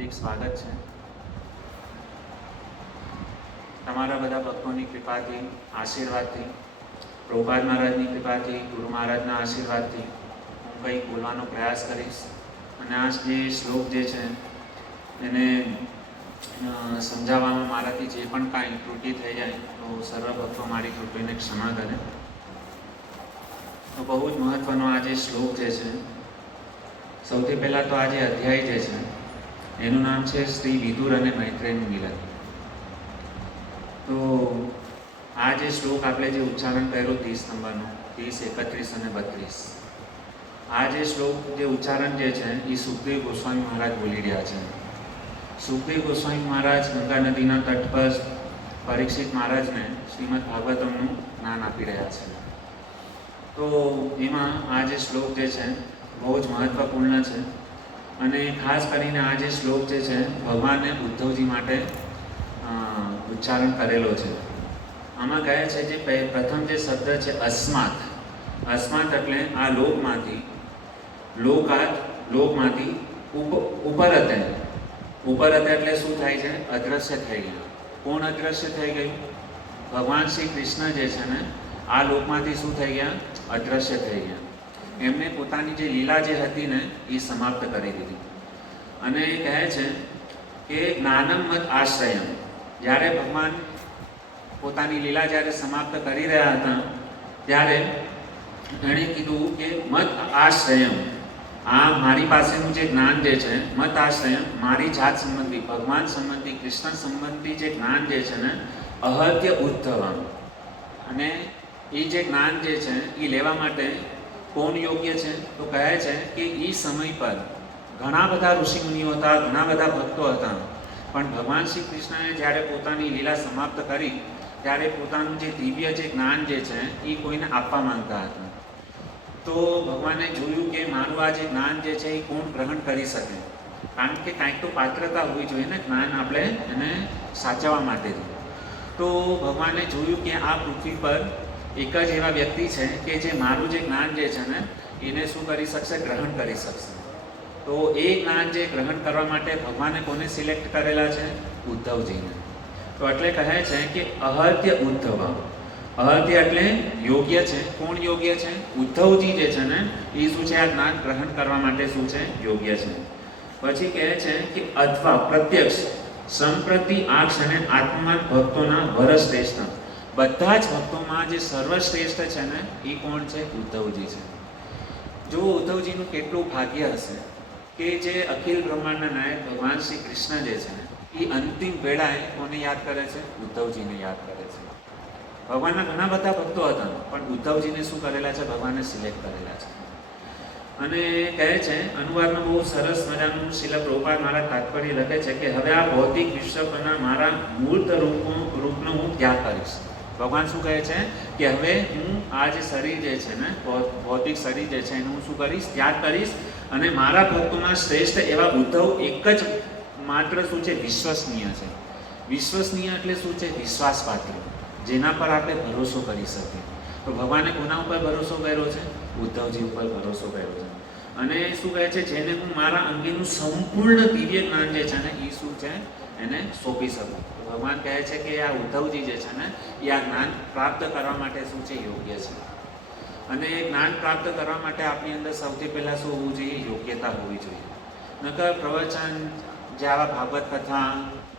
હાર્દિક સ્વાગત છે. તમારા બધા ભક્તોની કૃપાથી, આશીર્વાદથી, પ્રભુપાદ મહારાજની કૃપાથી, ગુરુ મહારાજના આશીર્વાદથી હું કંઈક બોલવાનો પ્રયાસ કરીશ. અને આ જે શ્લોક જે છે એને સમજાવવામાં મારાથી જે પણ કાંઈ ત્રુટિ થઈ જાય તો સર્વ ભક્તો મારી ત્રુટિને ક્ષમા કરે. તો બહુ જ મહત્વનો આ જે શ્લોક જે છે, સૌથી પહેલાં તો આ જે અધ્યાય જે છે એનું નામ છે શ્રી વિદુર અને મૈત્રેયનું મિલન. તો આ જે શ્લોક આપણે જે ઉચ્ચારણ કર્યું 30 નંબરનો, 30, 31 અને 32, આ જે શ્લોક જે ઉચ્ચારણ જે છે એ સુખદેવ ગોસ્વામી મહારાજ બોલી રહ્યા છે. સુખદેવ ગોસ્વામી મહારાજ ગંગા નદીના તટ પર પરીક્ષિત મહારાજને શ્રીમદ ભાગવતમનું જ્ઞાન આપી રહ્યા છે. તો એમાં આ જે શ્લોક જે છે બહુ જ મહત્વપૂર્ણ છે. અને ખાસ કરીને આ જે શ્લોક જે છે ભગવાને ઉદ્ધવજી માટે ઉચ્ચારણ કરેલો છે. આમાં કહે છે જે પ્રથમ જે શબ્દ છે અસ્માત. અસ્માત એટલે આ લોકમાંથી, લોકમાંથી ઉપર હતે. ઉપર હતે એટલે શું થાય છે? અદ્રશ્ય થઈ ગયા. કોણ અદ્રશ્ય થઈ ગયું? ભગવાન શ્રી કૃષ્ણ જે છે ને આ લોકમાંથી શું થઈ ગયા? અદ્રશ્ય થઈ ગયા. એમને પોતાની જે લીલા જે હતી ને એ સમાપ્ત કરી દીધી. અને કહે છે કે જ્ઞાનમ મત આશ્રયમ, જ્યારે ભગવાન પોતાની લીલા જ્યારે સમાપ્ત કરી રહ્યા હતા ત્યારે એણે કીધું કે મત આશ્રયમ, આ મારી પાસેનું જે જ્ઞાન જે છે, મત આશ્રયમ, મારી જાત સંબંધી, ભગવાન સંબંધી, કૃષ્ણ સંબંધી જે જ્ઞાન જે છે ને અહત્ય ઉદ્ધવમ, અને એ જે જ્ઞાન જે છે એ લેવા માટે કોણ યોગ્ય છે? તો કહે છે કે એ સમય પર ઘણા બધા ઋષિમુનિઓ હતા, ઘણા બધા ભક્તો હતા, પણ ભગવાન શ્રી કૃષ્ણએ જ્યારે પોતાની લીલા સમાપ્ત કરી ત્યારે પોતાનું જે દિવ્ય જે જ્ઞાન જે છે એ કોઈને આપવા માંગતા હતા. તો ભગવાને જોયું કે મારું આ જે જ્ઞાન જે છે એ કોણ ગ્રહણ કરી શકે, કારણ કે કાંઈક તો પાત્રતા હોવી જોઈએ ને જ્ઞાન આપણે એને સાચવવા માટેની. તો ભગવાને જોયું કે આ પૃથ્વી પર એક જ એવા વ્યક્તિ છે કે જે મારું જે જ્ઞાન જે છે ને એને શું કરી શકશે? ગ્રહણ કરી શકશે. તો એ જ્ઞાન જે ગ્રહણ કરવા માટે ભગવાને કોને સિલેક્ટ કરેલા છે? ઉદ્ધવજીને. તો એટલે કહે છે કે અહત્ય ઉદ્ધવ. અહત્ય એટલે યોગ્ય છે. કોણ યોગ્ય છે? ઉદ્ધવજી જે છે ને એ શું છે? આ જ્ઞાન ગ્રહણ કરવા માટે શું છે? યોગ્ય છે. પછી કહે છે કે અથવા પ્રત્યક્ષ સંપ્રતિ આ ક્ષણે આત્મા ભક્તોના વરશ્રેષ્ઠ, બધા જ ભક્તોમાં જે સર્વશ્રેષ્ઠ છે ને એ કોણ છે? ઉદ્ધવજી છે. જો ઉદ્ધવજીનું કેટલું ભાગ્ય હશે કે જે અખિલ બ્રહ્માંડના નાયક ભગવાન શ્રી કૃષ્ણ જે છે એ અંતિમ વેળાએ કોને યાદ કરે છે? ઉદ્ધવજીને યાદ કરે છે. ભગવાનના ઘણા બધા ભક્તો હતા, પણ ઉદ્ધવજીને શું કરેલા છે? ભગવાને સિલેક્ટ કરેલા છે. અને કહે છે, અનુવાદમાં બહુ સરસ મજાનું શિલ પ્રભુપાદ મહારાજ તાત્પર્ય લખે છે કે હવે આ ભૌતિક વિશ્વ પરના મારા મૂર્ત રૂપનો હું ત્યાગ કરીશ. ભગવાન શું કહે છે કે હવે હું આ જે શરીર જે છે ને ભૌતિક શરીર જે છે એનું હું શું કરીશ? ત્યાગ કરીશ. અને મારા ભક્તોમાં શ્રેષ્ઠ એવા ઉદ્ધવ એક જ માત્ર શું છે? વિશ્વસનીય છે. વિશ્વસનીય એટલે શું છે? વિશ્વાસપાત્ર, જેના પર આપણે ભરોસો કરી શકીએ. તો ભગવાને કોના ઉપર ભરોસો કર્યો છે? ઉદ્ધવજી ઉપર ભરોસો કર્યો છે. અને શું કહે છે? જેને હું મારા અંગેનું સંપૂર્ણ દિવ્ય જ્ઞાન જે છે ને એ શું છે? એને સોંપી શકું. ભગવાન કહે છે કે આ ઉદ્ધવજી જે છે ને એ આ જ્ઞાન પ્રાપ્ત કરવા માટે શું છે? યોગ્ય છે. અને જ્ઞાન પ્રાપ્ત કરવા માટે આપણી અંદર સૌથી પહેલાં શું હોવું જોઈએ? યોગ્યતા હોવી જોઈએ. નકર પ્રવચન જે આવા ભાગવત કથા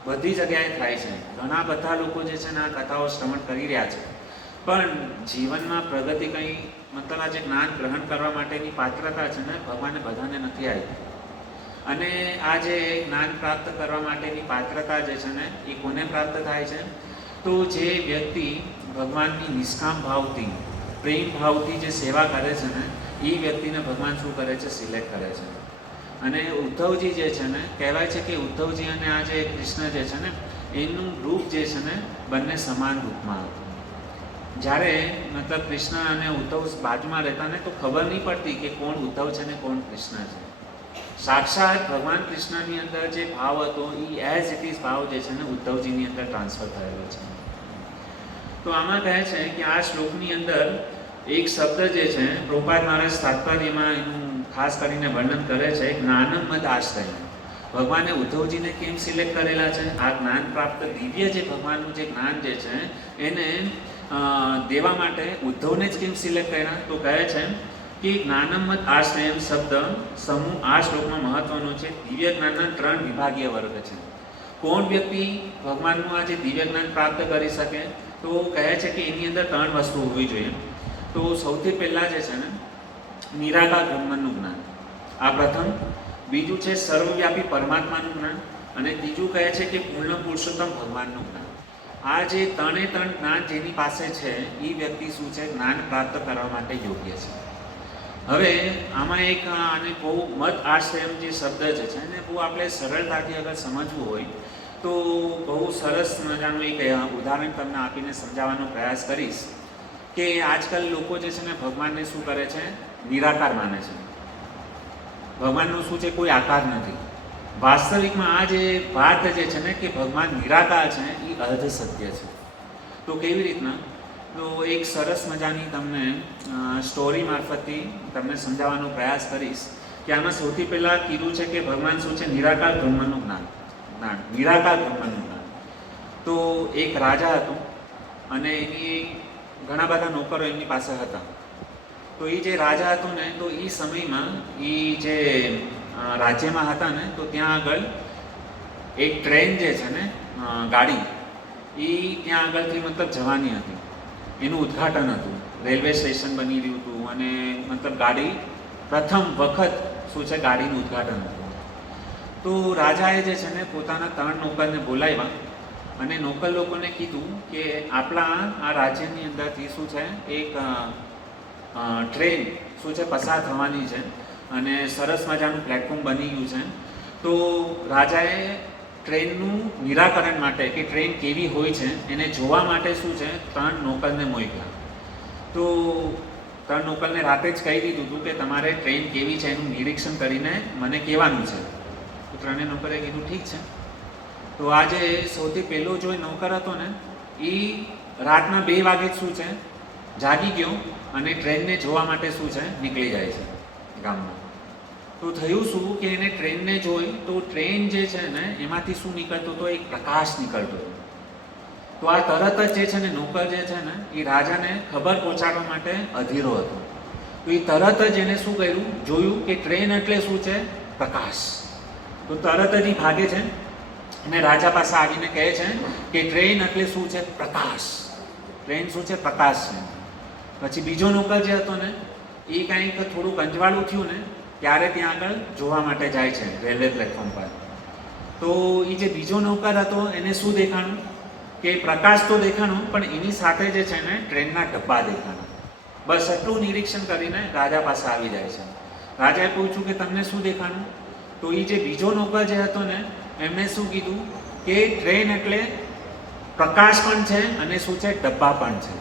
બધી જગ્યાએ થાય છે, ઘણા બધા લોકો જે છે ને આ કથાઓ શ્રવણ કરી રહ્યા છે, પણ જીવનમાં પ્રગતિ કંઈ મતલબ આ જે જ્ઞાન ગ્રહણ કરવા માટેની પાત્રતા છે ને ભગવાને બધાને નથી આપી. અને આ જે જ્ઞાન પ્રાપ્ત કરવા માટેની પાત્રતા જે છે ને એ કોને પ્રાપ્ત થાય છે? તો જે વ્યક્તિ ભગવાનની નિષ્કામ ભાવથી, પ્રેમ ભાવથી જે સેવા કરે છે ને એ વ્યક્તિને ભગવાન શું કરે છે? સિલેક્ટ કરે છે. અને ઉદ્ધવજી જે છે ને કહેવાય છે કે ઉદ્ધવજી અને આ જે કૃષ્ણ જે છે ને એનું રૂપ જે છે ને બંને સમાન રૂપમાં હતું. જ્યારે મતલબ કૃષ્ણ અને ઉદ્ધવ બાજુમાં રહેતા ને તો ખબર નહીં પડતી કે કોણ ઉદ્ધવ છે ને કોણ કૃષ્ણ છે. સાક્ષાત ભગવાન કૃષ્ણની અંદર જે ભાવ હતો એ એઝ ઇટ ઇઝ ભાવ જે છે ને ઉદ્ધવજીની અંદર ટ્રાન્સફર થયેલો છે. તો આમાં કહે છે કે આ શ્લોકની અંદર એક શબ્દ જે છે પ્રભુપાદ મહારાજ તાત્પર્યમાં એનું ખાસ કરીને વર્ણન કરે છે, જ્ઞાનમ મદ આશ્રય. ભગવાને ઉદ્ધવજીને કેમ સિલેક્ટ કરેલા છે? આ જ્ઞાન પ્રાપ્ત દિવ્ય જે ભગવાનનું જે જ્ઞાન જે છે એને દેવા માટે ઉદ્ધવને જ કેમ સિલેક્ટ કર્યા? તો કહે છે કે જ્ઞાનમત આશ્રયમ શબ્દ સમૂહ આ શ્લોકમાં મહત્વનો છે. દિવ્ય જ્ઞાનના 3 વિભાગીય વર્ગ છે. કોણ વ્યક્તિ ભગવાનનું આ જે દિવ્ય જ્ઞાન પ્રાપ્ત કરી શકે? તો કહે છે કે એની અંદર 3 વસ્તુ હોવી જોઈએ. તો સૌથી પહેલાં જે છે ને નિરાકાર બ્રહ્મનું જ્ઞાન, આ પ્રથમ. બીજું છે સર્વવ્યાપી પરમાત્માનું જ્ઞાન, અને ત્રીજું કહે છે કે પૂર્ણ પુરુષોત્તમ ભગવાનનું જ્ઞાન. આ જે 3 જ્ઞાન જેની પાસે છે એ વ્યક્તિ શું છે? જ્ઞાન પ્રાપ્ત કરવા માટે યોગ્ય છે. હવે આમાં એક આને બહુ મત આશ્રયમ જે શબ્દ છે ને બહુ આપણે સરળતાથી અગર સમજવું હોય તો બહુ સરસ મજાનું એક ઉદાહરણ તમને આપીને સમજાવવાનો પ્રયાસ કરીશ કે આજકાલ લોકો જે છે ને ભગવાનને શું કરે છે? નિરાકાર માને છે. ભગવાનનો શું છે? કોઈ આકાર નથી. વાસ્તવિકમાં આ જે વાત જે છે ને કે ભગવાન નિરાકાર છે એ અર્ધ સત્ય છે. તો કેવી રીતના? તો એક સરસ મજાની તમને સ્ટોરી મારફતથી તમને સમજાવવાનો પ્રયાસ કરીશ કે આમાં સૌથી પહેલાં કીધું છે કે ભગવાન શું છે? નિરાકાર બ્રહ્મનું જ્ઞાન. નિરાકાર બ્રહ્મનું જ્ઞાન. તો એક રાજા હતો અને એની ઘણા બધા નોકરો એમની પાસે હતા. તો એ જે રાજા હતો ને તો એ સમયમાં એ જે રાજ્યમાં હતા ને તો ત્યાં આગળ એક ટ્રેન જે છે ને ગાડી એ ત્યાં આગળથી મતલબ જવાની હતી. એનું ઉદ્ઘાટન હતું, રેલવે સ્ટેશન બની રહ્યું હતું અને મતલબ ગાડી પ્રથમ વખત શું છે ગાડીનું ઉદ્ઘાટન હતું. તો રાજાએ જે છે ને પોતાના 3 નોકરને બોલાવ્યા અને નોકર લોકોને કીધું કે આપણા આ રાજ્યની અંદરથી શું છે એક ટ્રેન શું છે પસાર થવાની છે અને સરસ મજાનું પ્લેટફોર્મ બની ગયું છે. તો રાજાએ ટ્રેનનું નિરાકરણ માટે કે ટ્રેન કેવી હોય છે એને જોવા માટે શું છે 3 નોકરને મોકલ્યા. તો 3 નોકરને રાતે જ કહી દીધું હતું કે તમારે ટ્રેન કેવી છે એનું નિરીક્ષણ કરીને મને કહેવાનું છે. તો 3 નોકરે કીધું ઠીક છે. તો આજે સૌથી પહેલો જો નોકર હતો ને એ રાતના 2 વાગે શું છે જાગી ગયો અને ટ્રેનને જોવા માટે શું છે નીકળી જાય છે ગામમાં. તો થયું શું કે એને ટ્રેનને જોઈ તો ટ્રેન જે છે ને એમાંથી શું નીકળતો હતો? એક પ્રકાશ નીકળતો હતો. તો આ તરત જ જે છે ને નોકર જે છે ને એ રાજાને ખબર પહોંચાડવા માટે અધીરો હતો. તો એ તરત જ એને શું કર્યું? જોયું કે ટ્રેન એટલે શું છે? પ્રકાશ. તો તરત જ એ ભાગે છે અને રાજા પાસે આવીને કહે છે કે ટ્રેન એટલે શું છે? પ્રકાશ. ટ્રેન શું છે? પ્રકાશ છે. પછી બીજો નોકર જે હતો ને એ કંઈક થોડુંક અંજવાળું થયું ને ત્યારે ત્યાં આગળ જોવા માટે જાય છે રેલવે પ્લેટફોર્મ પર. તો એ જે બીજો નોકર હતો એને શું દેખાણું? કે પ્રકાશ તો દેખાણું પણ એની સાથે જે છે ને ટ્રેનના ડબ્બા દેખાણા. બસ એટલું નિરીક્ષણ કરીને રાજા પાસે આવી જાય છે. રાજાએ પૂછ્યું કે તમને શું દેખાણું? તો એ જે બીજો નોકર જે હતો ને એમણે શું કીધું કે ટ્રેન એટલે પ્રકાશ પણ છે અને શું છે? ડબ્બા પણ છે.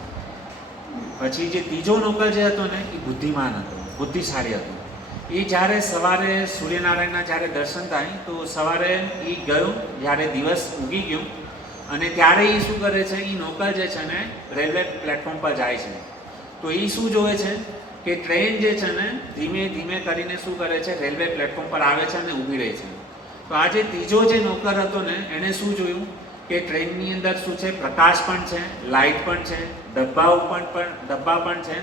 પછી જે ત્રીજો નોકર જે હતો ને એ બુદ્ધિમાન હતો, બુદ્ધિશાળી હતો. એ જ્યારે સવારે સૂર્યનારાયણના જ્યારે દર્શન થાય તો સવારે એ ગયો જ્યારે દિવસ ઉગી ગયો અને ત્યારે એ શું કરે છે? એ નોકર જે છે ને રેલવે પ્લેટફોર્મ પર જાય છે. તો એ શું જોવે છે કે ટ્રેન જે છે ને ધીમે ધીમે કરીને શું કરે છે? રેલવે પ્લેટફોર્મ પર આવે છે અને ઊભી રહે છે. તો આ જે ત્રીજો જે નોકર હતો ને એણે શું જોયું કે ટ્રેનની અંદર શું છે? પ્રકાશ પણ છે, લાઇટ પણ છે, ડબ્બા પણ છે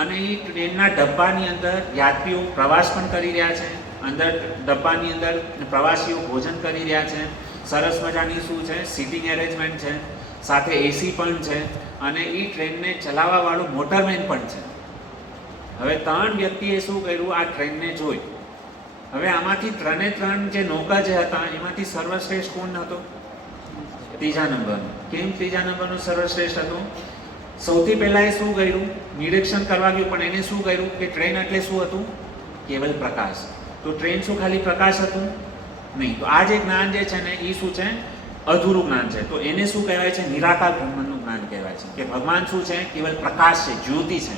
અને એ ટ્રેનના ડબ્બાની અંદર યાત્રીઓ પ્રવાસ પણ કરી રહ્યા છે. અંદર ડબ્બાની અંદર પ્રવાસીઓ ભોજન કરી રહ્યા છે. સરસ મજાની શું છે? સિટિંગ એરેન્જમેન્ટ છે, સાથે એસી પણ છે અને એ ટ્રેનને ચલાવવાવાળો મોટરમેન પણ છે. હવે 3 વ્યક્તિએ શું કર્યું? આ ટ્રેનને જોઈ. હવે આમાંથી 3 જે નોકર જે હતા એમાંથી સર્વશ્રેષ્ઠ કોણ હતો? ત્રીજા નંબરનો. કેમ ત્રીજા નંબરનો સર્વશ્રેષ્ઠ હતો? સૌથી પહેલાં એ શું કર્યું? નિરીક્ષણ કરવા ગયું પણ એને શું કર્યું કે ટ્રેન એટલે શું હતું? કેવલ પ્રકાશ. તો ટ્રેન શું ખાલી પ્રકાશ હતું? નહીં. તો આ જે જ્ઞાન જે છે ને એ શું છે? અધૂરું જ્ઞાન છે. તો એને શું કહેવાય છે? નિરાકાર બ્રહ્મનું જ્ઞાન કહેવાય છે કે ભગવાન શું છે? કેવલ પ્રકાશ છે, જ્યોતિ છે.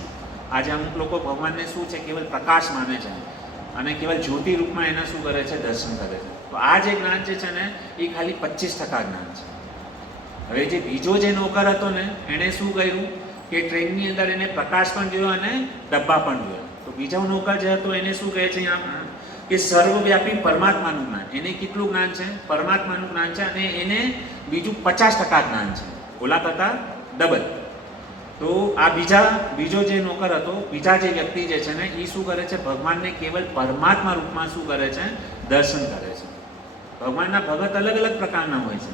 આજે અમુક લોકો ભગવાનને શું છે? કેવલ પ્રકાશ માને છે અને કેવલ જ્યોતિ રૂપમાં એના શું કરે છે? દર્શન કરે છે. તો આ જે જ્ઞાન જે છે ને એ ખાલી 25% જ્ઞાન છે. હવે જે બીજો જે નોકર હતો ને એણે શું કર્યું કે ટ્રેનની અંદર એને પ્રકાશ પણ જોયો અને ડબ્બા પણ જોયા. તો બીજો નોકર જે હતો એને શું કહે છે અહીંયા કે સર્વવ્યાપી પરમાત્માનું જ્ઞાન. એને કેટલું જ્ઞાન છે? પરમાત્માનું જ્ઞાન છે, અને એને બીજું 50% જ્ઞાન છે, ઓલા કરતાં ડબલ. તો આ બીજો જે નોકર હતો, બીજા જે વ્યક્તિ જે છે ને, એ શું કરે છે? ભગવાનને કેવલ પરમાત્મા રૂપમાં શું કરે છે? દર્શન કરે છે. ભગવાનના ભગત અલગ અલગ પ્રકારના હોય છે.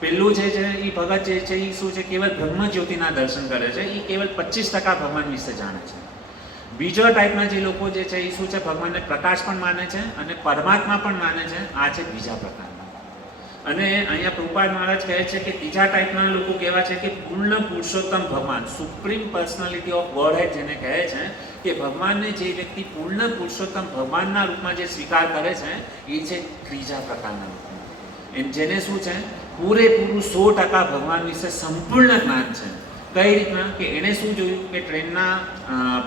પેલું જે છે એ ભગત જે છે એ શું છે? કેવલ બ્રહ્મ જ્યોતિના દર્શન કરે છે, એ કેવલ 25% ભગવાન વિશે જાણે છે. બીજા ટાઈપના જે લોકો જે છે એ શું છે? ભગવાનને પ્રકાશ પણ માને છે અને પરમાત્મા પણ માને છે. આ છે બીજા પ્રકારના. અને અહીંયા પ્રભુપાદ મહારાજ કહે છે કે ત્રીજા ટાઈપના લોકો કેવા છે કે પૂર્ણ પુરુષોત્તમ ભગવાન, સુપ્રીમ પર્સનાલિટી ઓફ ગોડહેડ જેને કહે છે, કે ભગવાનને જે વ્યક્તિ પૂર્ણ પુરુષોત્તમ ભગવાનના રૂપમાં જે સ્વીકાર કરે છે એ છે ત્રીજા પ્રકારના લોકો. જેને શું છે? પૂરેપૂરું 100% ભગવાન વિશે સંપૂર્ણ જ્ઞાન છે. કઈ રીતના? કે એણે શું જોયું? કે ટ્રેનના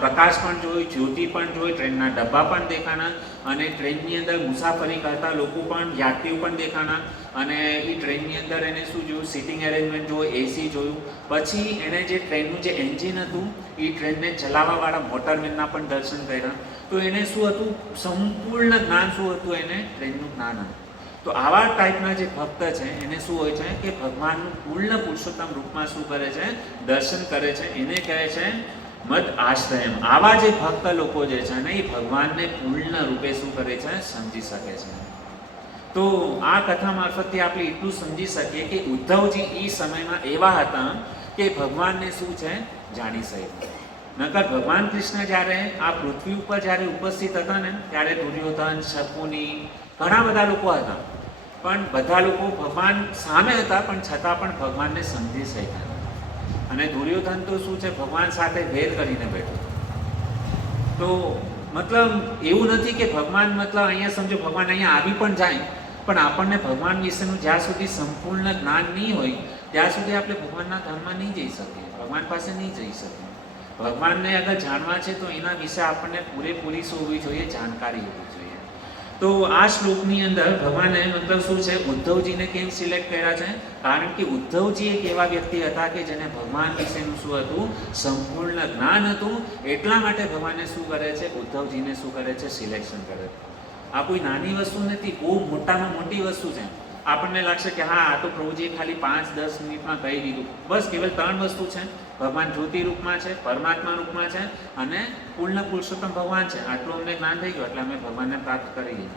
પ્રકાશ પણ જોયું, જ્યોતિ પણ જોઈ, ટ્રેનના ડબ્બા પણ દેખાણા, અને ટ્રેનની અંદર મુસાફરી કરતા લોકો પણ, યાત્રીઓ પણ દેખાણા. અને એ ટ્રેનની અંદર એને શું જોયું? સિટિંગ એરેન્જમેન્ટ જોયું, એસી જોયું. પછી એણે જે ટ્રેનનું જે એન્જિન હતું એ ટ્રેનને ચલાવવાવાળા મોટરમેનના પણ દર્શન કર્યા. તો એને શું હતું? સંપૂર્ણ જ્ઞાન શું હતું? એને ટ્રેનનું જ્ઞાન હતું. તો આવા ટાઈપના જે ભક્ત છે એને શું હોય છે? કે ભગવાનનું પૂર્ણ પુરુષોત્તમ રૂપમાં શું કરે છે? દર્શન કરે છે. એને કહે છે મદ આશ્રયમ. આવા જે ભક્ત લોકો જે છે ને, એ ભગવાનને પૂર્ણ રૂપે શું કરે છે? સમજી શકે છે. તો આ કથા મારફતથી આપણે એટલું સમજી શકીએ કે ઉદ્ધવજી એ સમયમાં એવા હતા કે ભગવાનને શું છે? જાણી શક્યા. નકર ભગવાન કૃષ્ણ જ્યારે આ પૃથ્વી ઉપર જ્યારે ઉપસ્થિત હતા ને, ત્યારે દુર્યોધન, શકુની, ઘણા બધા લોકો હતા. પણ બધા લોકો ભગવાન સામે હતા, પણ છતાં પણ ભગવાનને સમજી શક્યા. અને દુર્યોધન તો શું છે? ભગવાન સાથે ભેદ કરીને બેઠો. તો મતલબ એવું નથી કે ભગવાન મતલબ અહીંયા સમજો ભગવાન અહીંયા આવી પણ જાય, પણ આપણને ભગવાન વિશેનું જ્યાં સુધી સંપૂર્ણ જ્ઞાન નહીં હોય ત્યાં સુધી આપણે ભગવાનના ધામમાં નહીં જઈ શકીએ, ભગવાન પાસે નહીં જઈ શકીએ. ભગવાનને અગર જાણવા છે તો એના વિશે આપણને પૂરેપૂરી શું હોવી જોઈએ? જાણકારી હોવી જોઈએ. તો આ શ્લોકની અંદર ભગવાને મતલબ શું છે? ઉદ્ધવજીને કેમ સિલેક્ટ કર્યા છે? કારણ કે ઉદ્ધવજી એક એવા વ્યક્તિ હતા કે જેને ભગવાન વિશેનું શું હતું? સંપૂર્ણ જ્ઞાન હતું. એટલા માટે ભગવાને શું કરે છે? ઉદ્ધવજીને શું કરે છે? સિલેક્શન કરે છે. આ કોઈ નાની વસ્તુ નથી, બહુ મોટામાં મોટી વસ્તુ છે. આપણને લાગશે કે હા, આ તો પ્રભુજીએ ખાલી 5-10 મિનિટમાં કહી દીધું. બસ કેવલ 3 વસ્તુ છે. ભગવાન જ્યોતિ રૂપમાં છે, પરમાત્મા રૂપમાં છે, અને પૂર્ણ પુરુષોત્તમ ભગવાન છે. આટલું અમને જ્ઞાન થઈ ગયું એટલે અમે ભગવાનને પ્રાપ્ત કરી લીધું.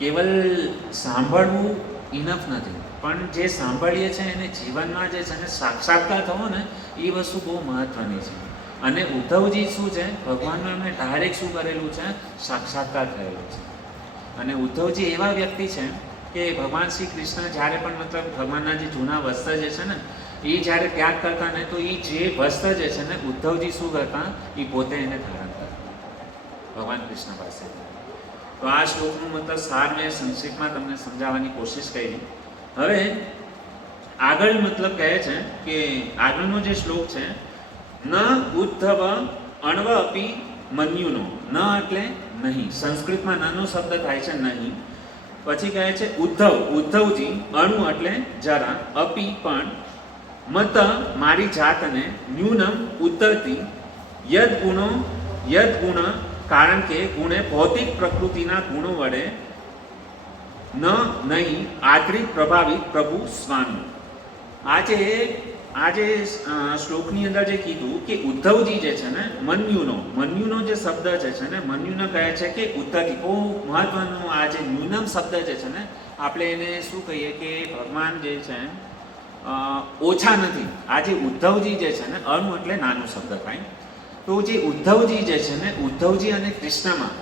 કેવલ સાંભળવું ઇનફ નથી, પણ જે સાંભળીએ છીએ એને જીવનમાં જે છે ને સાક્ષાત્કાર થવો ને, એ વસ્તુ બહુ મહત્વની છે. અને ઉદ્ધવજી શું છે? ભગવાનનું એમને ડાયરેક્ટ શું કરેલું છે? સાક્ષાત્કાર થયેલું છે. અને ઉદ્ધવજી એવા વ્યક્તિ છે કે ભગવાન શ્રી કૃષ્ણ જ્યારે પણ મતલબ ભગવાનના જે જૂના વસ્ત્ર જે છે ને, એ જ્યારે ત્યાગ કરતા ને, તો એ જે વસ્ત્ર જે છે ને, ઉદ્ધવજી શું કરતા? એ પોતે એને ધારણ કરતા ભગવાન કૃષ્ણ પાસે. તો આ શ્લોકનું મતલબ સાર મેં સંક્ષિપ્તમાં તમને સમજાવવાની કોશિશ કરી. હવે આગળ મતલબ કહે છે કે આગળનો જે શ્લોક છે, ન ઉદ્ધવ અણવ અપી મન્યુનો. ન એટલે નહીં, સંસ્કૃતમાં નનો શબ્દ થાય છે નહીં. પછી કહે છે ઉદ્ધવજી, અણુ એટલે જરા, અપી પણ, મત મારી જાતને, ન્યૂનમ ઉત્તરથી, યદ ગુણ, કારણ કે ગુણે ભૌતિક પ્રકૃતિના ગુણો વડે, નહીં આત્રિત પ્રભાવિત પ્રભુ સ્વામી. આજે શ્લોકની અંદર જે કીધું કે ઉદ્ધવજી જે છે ને, મન્યુનો જે શબ્દ જે છે ને, મન્યુનો કહે છે કે ઉત્તરથી. બહુ મહત્વનો આ જે ન્યૂનમ શબ્દ જે છે ને, આપણે એને શું કહીએ કે ભગવાન જે છે ઓછા નથી. આ જે ઉદ્ધવજી જે છે ને, અણુ એટલે નાનું શબ્દ થાય. તો જે ઉદ્ધવજી જે છે ને, ઉદ્ધવજી અને કૃષ્ણમાં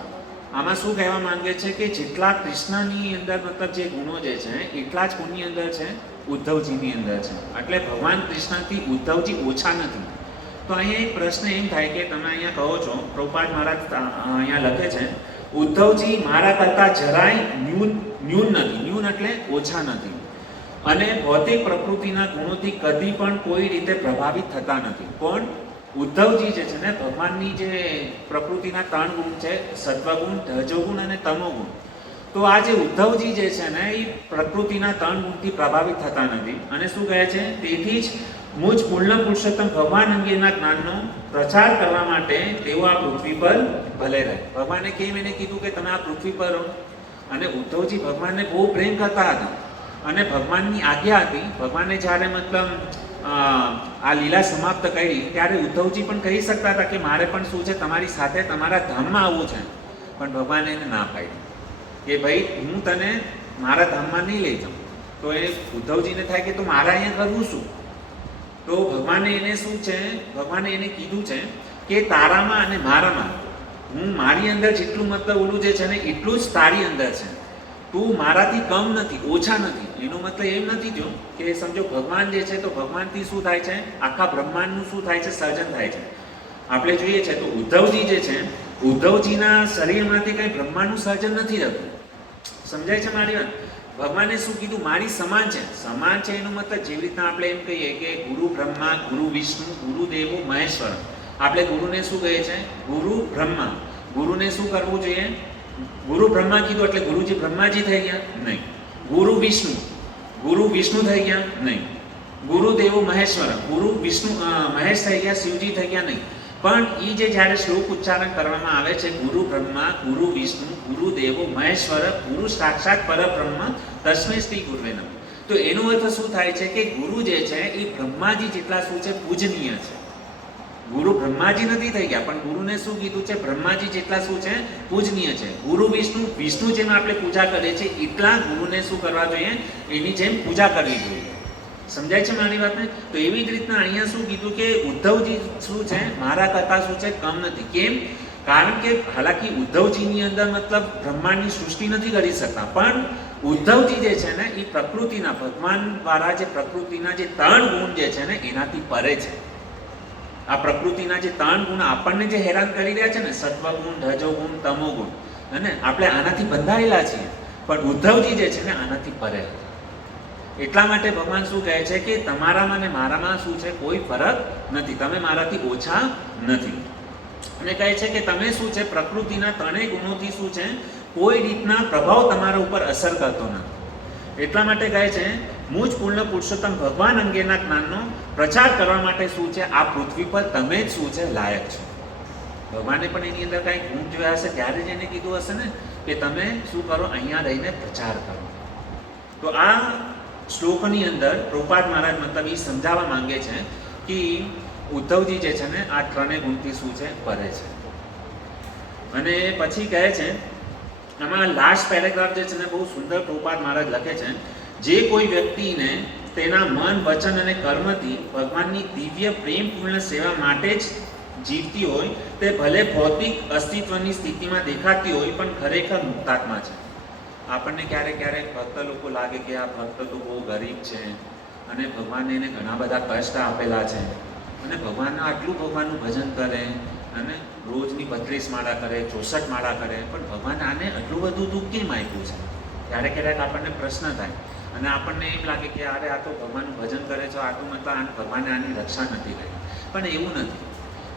આમાં શું કહેવા માંગે છે કે જેટલા કૃષ્ણની અંદર મતલબ જે ગુણો જે છે એટલા જ કોની અંદર છે? ઉદ્ધવજીની અંદર છે. એટલે ભગવાન કૃષ્ણથી ઉદ્ધવજી ઓછા નથી. તો અહીંયા એક પ્રશ્ન એમ થાય કે તમે અહીંયા કહો છો, પ્રભુપાદ મહારાજ અહીંયા લખે છે, ઉદ્ધવજી મારા કરતાં જરાય ન્યૂન નથી. ન્યૂન એટલે ઓછા નથી. અને ભૌતિક પ્રકૃતિના ગુણોથી કદી પણ કોઈ રીતે પ્રભાવિત થતા નથી. પણ ઉદ્ધવજી જે છે ને, ભગવાનની જે પ્રકૃતિના 3 ગુણ છે, સત્વગુણ, રજોગુણ અને તમોગુણ. તો આ જે ઉદ્ધવજી જે છે ને, એ પ્રકૃતિના 3 ગુણથી પ્રભાવિત થતા નથી. અને શું કહે છે? તેથી જ મુજ પૂર્ણ પુરુષોત્તમ ભગવાન અંગેના જ્ઞાનનો પ્રચાર કરવા માટે તેઓ આ પૃથ્વી પર ભલે રહે. ભગવાને કેમ એને કીધું કે તમે આ પૃથ્વી પર રહો? અને ઉદ્ધવજી ભગવાનને બહુ પ્રેમ કરતા હતા અને ભગવાનની આજ્ઞા હતી. ભગવાને જ્યારે મતલબ આ લીલા સમાપ્ત કરી ત્યારે ઉદ્ધવજી પણ કહી શકતા હતા કે મારે પણ શું છે તમારી સાથે તમારા ધામમાં આવવું છે, પણ ભગવાને એને ના પાડી કે ભાઈ હું તને મારા ધામમાં નહીં લઈ જાઉં. તો એ ઉદ્ધવજીને થાય કે તો મારા અહીંયા કરવું શું? તો ભગવાને એને શું છે, ભગવાને એને કીધું છે કે તારામાં અને મારામાં હું મારી અંદર જેટલું મતલબ ઓલું જે છે ને એટલું જ તારી અંદર છે. તું મારાથી કમ નથી, ઓછા નથી. એનો મતલબ એમ નથી થયો કે સમજો ભગવાન જે છે તો ભગવાનથી શું થાય છે, આખા બ્રહ્માંડનું શું થાય છે, સર્જન થાય છે. આપણે જોઈએ છે તો ઉદ્ધવજી જે છે, ઉદ્ધવજીના શરીરમાંથી કંઈ બ્રહ્માંડનું સર્જન નથી થતું. સમજાય છે મારી વાત? ભગવાને શું કીધું, મારી સમાન છે. સમાન છે એનો મતલબ જેવી રીતના આપણે એમ કહીએ કે ગુરુ બ્રહ્મા, ગુરુ વિષ્ણુ, ગુરુ દેવો મહેશ્વર. આપણે ગુરુને શું કહીએ છીએ? ગુરુ બ્રહ્મા. ગુરુને શું કરવું જોઈએ? ગુરુ બ્રહ્મા કીધું એટલે ગુરુજી બ્રહ્માજી થઈ ગયા? નહીં. ગુરુ વિષ્ણુ, ગુરુ વિષ્ણુ થઈ ગયા? નહીં. ગુરુ દેવો મહેશ્વર, ગુરુ વિષ્ણુ મહેશ થઈ ગયા, શિવજી થઈ ગયા? નહીં. પણ એ જે જ્યારે શ્લોક ઉચ્ચારણ કરવામાં આવે છે, ગુરુ બ્રહ્મા, ગુરુ વિષ્ણુ, ગુરુ દેવો મહેશ્વર, ગુરુ સાક્ષાત પરબ્રહ્મ તસ્મૈ શ્રી ગુરવે નમઃ. તો એનો અર્થ શું થાય છે કે ગુરુ જે છે એ બ્રહ્માજી જેટલા શું છે, પૂજનીય છે. ગુરુ બ્રહ્માજી નથી થઈ ગયા, પણ ગુરુને શું કીધું છે, બ્રહ્માજી જેટલા શું છે, પૂજનીય છે. ગુરુ વિષ્ણુ, વિષ્ણુ જેમ આપણે પૂજા કરીએ છીએ એટલા ગુરુને શું કરવા જોઈએ, એની જેમ પૂજા કરવી જોઈએ. સમજાય છે મારી વાતને? તો એવી જ રીતના અહીંયા શું કીધું કે ઉદ્ધવજી શું છે, મારા કરતા શું છે, કમ નથી. કેમ? કારણ કે હાલાકી ઉદ્ધવજીની અંદર મતલબ બ્રહ્માંડની સૃષ્ટિ નથી કરી શકતા, પણ ઉદ્ધવજી જે છે ને એ પ્રકૃતિના, ભગવાન દ્વારા જે પ્રકૃતિના જે 3 ગુણ જે છે ને એનાથી પરે છે. આ પ્રકૃતિના જે 3 ગુણ આપણને જે હેરાન કરી રહ્યા છે ને, સત્વગુણ, રજોગુણ, તમોગુણ, અને આપણે આનાથી બંધાયેલા છીએ, પણ ઉદ્ધવજી જે છે ને આનાથી પરે. એટલા માટે ભગવાન શું કહે છે કે તમારામાં ને મારામાં શું છે, કોઈ ફરક નથી. તમે મારાથી ઓછા નથી. અને કહે છે કે તમે શું છે, પ્રકૃતિના 3 ગુણોથી શું છે, કોઈ રીતના પ્રભાવ તમારા ઉપર અસર કરતો નથી. એટલા માટે કહે છે મુજ પૂર્ણ પુરુષોત્તમ ભગવાન અંગેના જ્ઞાનનો પ્રચાર કરવા માટે શું છે, આ પૃથ્વી પર તમે જ શું છે, લાયક છો. ભગવાને પણ એની અંદર કાંઈ ગુણ જોયા હશે ત્યારે જ એને કીધું હશે ને કે તમે શું કરો, અહીંયા રહીને પ્રચાર કરો. તો આ શ્લોકની અંદર પ્રભુપાદ મહારાજ મતલબ એ સમજાવવા માંગે છે કે ઉદ્ધવજી જે છે ને આ 3 ગુણથી શું છે, પરે છે. અને પછી કહે છે આમાં લાસ્ટ પેરેગ્રાફ જે છે ને બહુ સુંદર પ્રભુપાદ મહારાજ લખે છે, જે કોઈ વ્યક્તિને તેના મન, વચન અને કર્મથી ભગવાનની દિવ્ય પ્રેમપૂર્ણ સેવા માટે જ જીવતી હોય, તે ભલે ભૌતિક અસ્તિત્વની સ્થિતિમાં દેખાતી હોય પણ ખરેખર મુક્તાત્મા છે. આપણને ક્યારેક ક્યારેક ભક્ત લોકો લાગે કે આ ભક્ત તો બહુ ગરીબ છે અને ભગવાનને એને ઘણા બધા કષ્ટ આપેલા છે અને ભગવાનના આટલું ભગવાનનું ભજન કરે અને રોજની 32 માળા કરે, 64 માળા કરે, પણ ભગવાન આને આટલું બધું દુઃખ કેમ આપ્યું છે? ક્યારેક ક્યારેક આપણને પ્રશ્ન થાય અને આપણને એમ લાગે કે અરે આ તો ભગવાનનું ભજન કરે છે, આટલું મતલબ ભગવાને આની રક્ષા નથી કરી. પણ એવું નથી.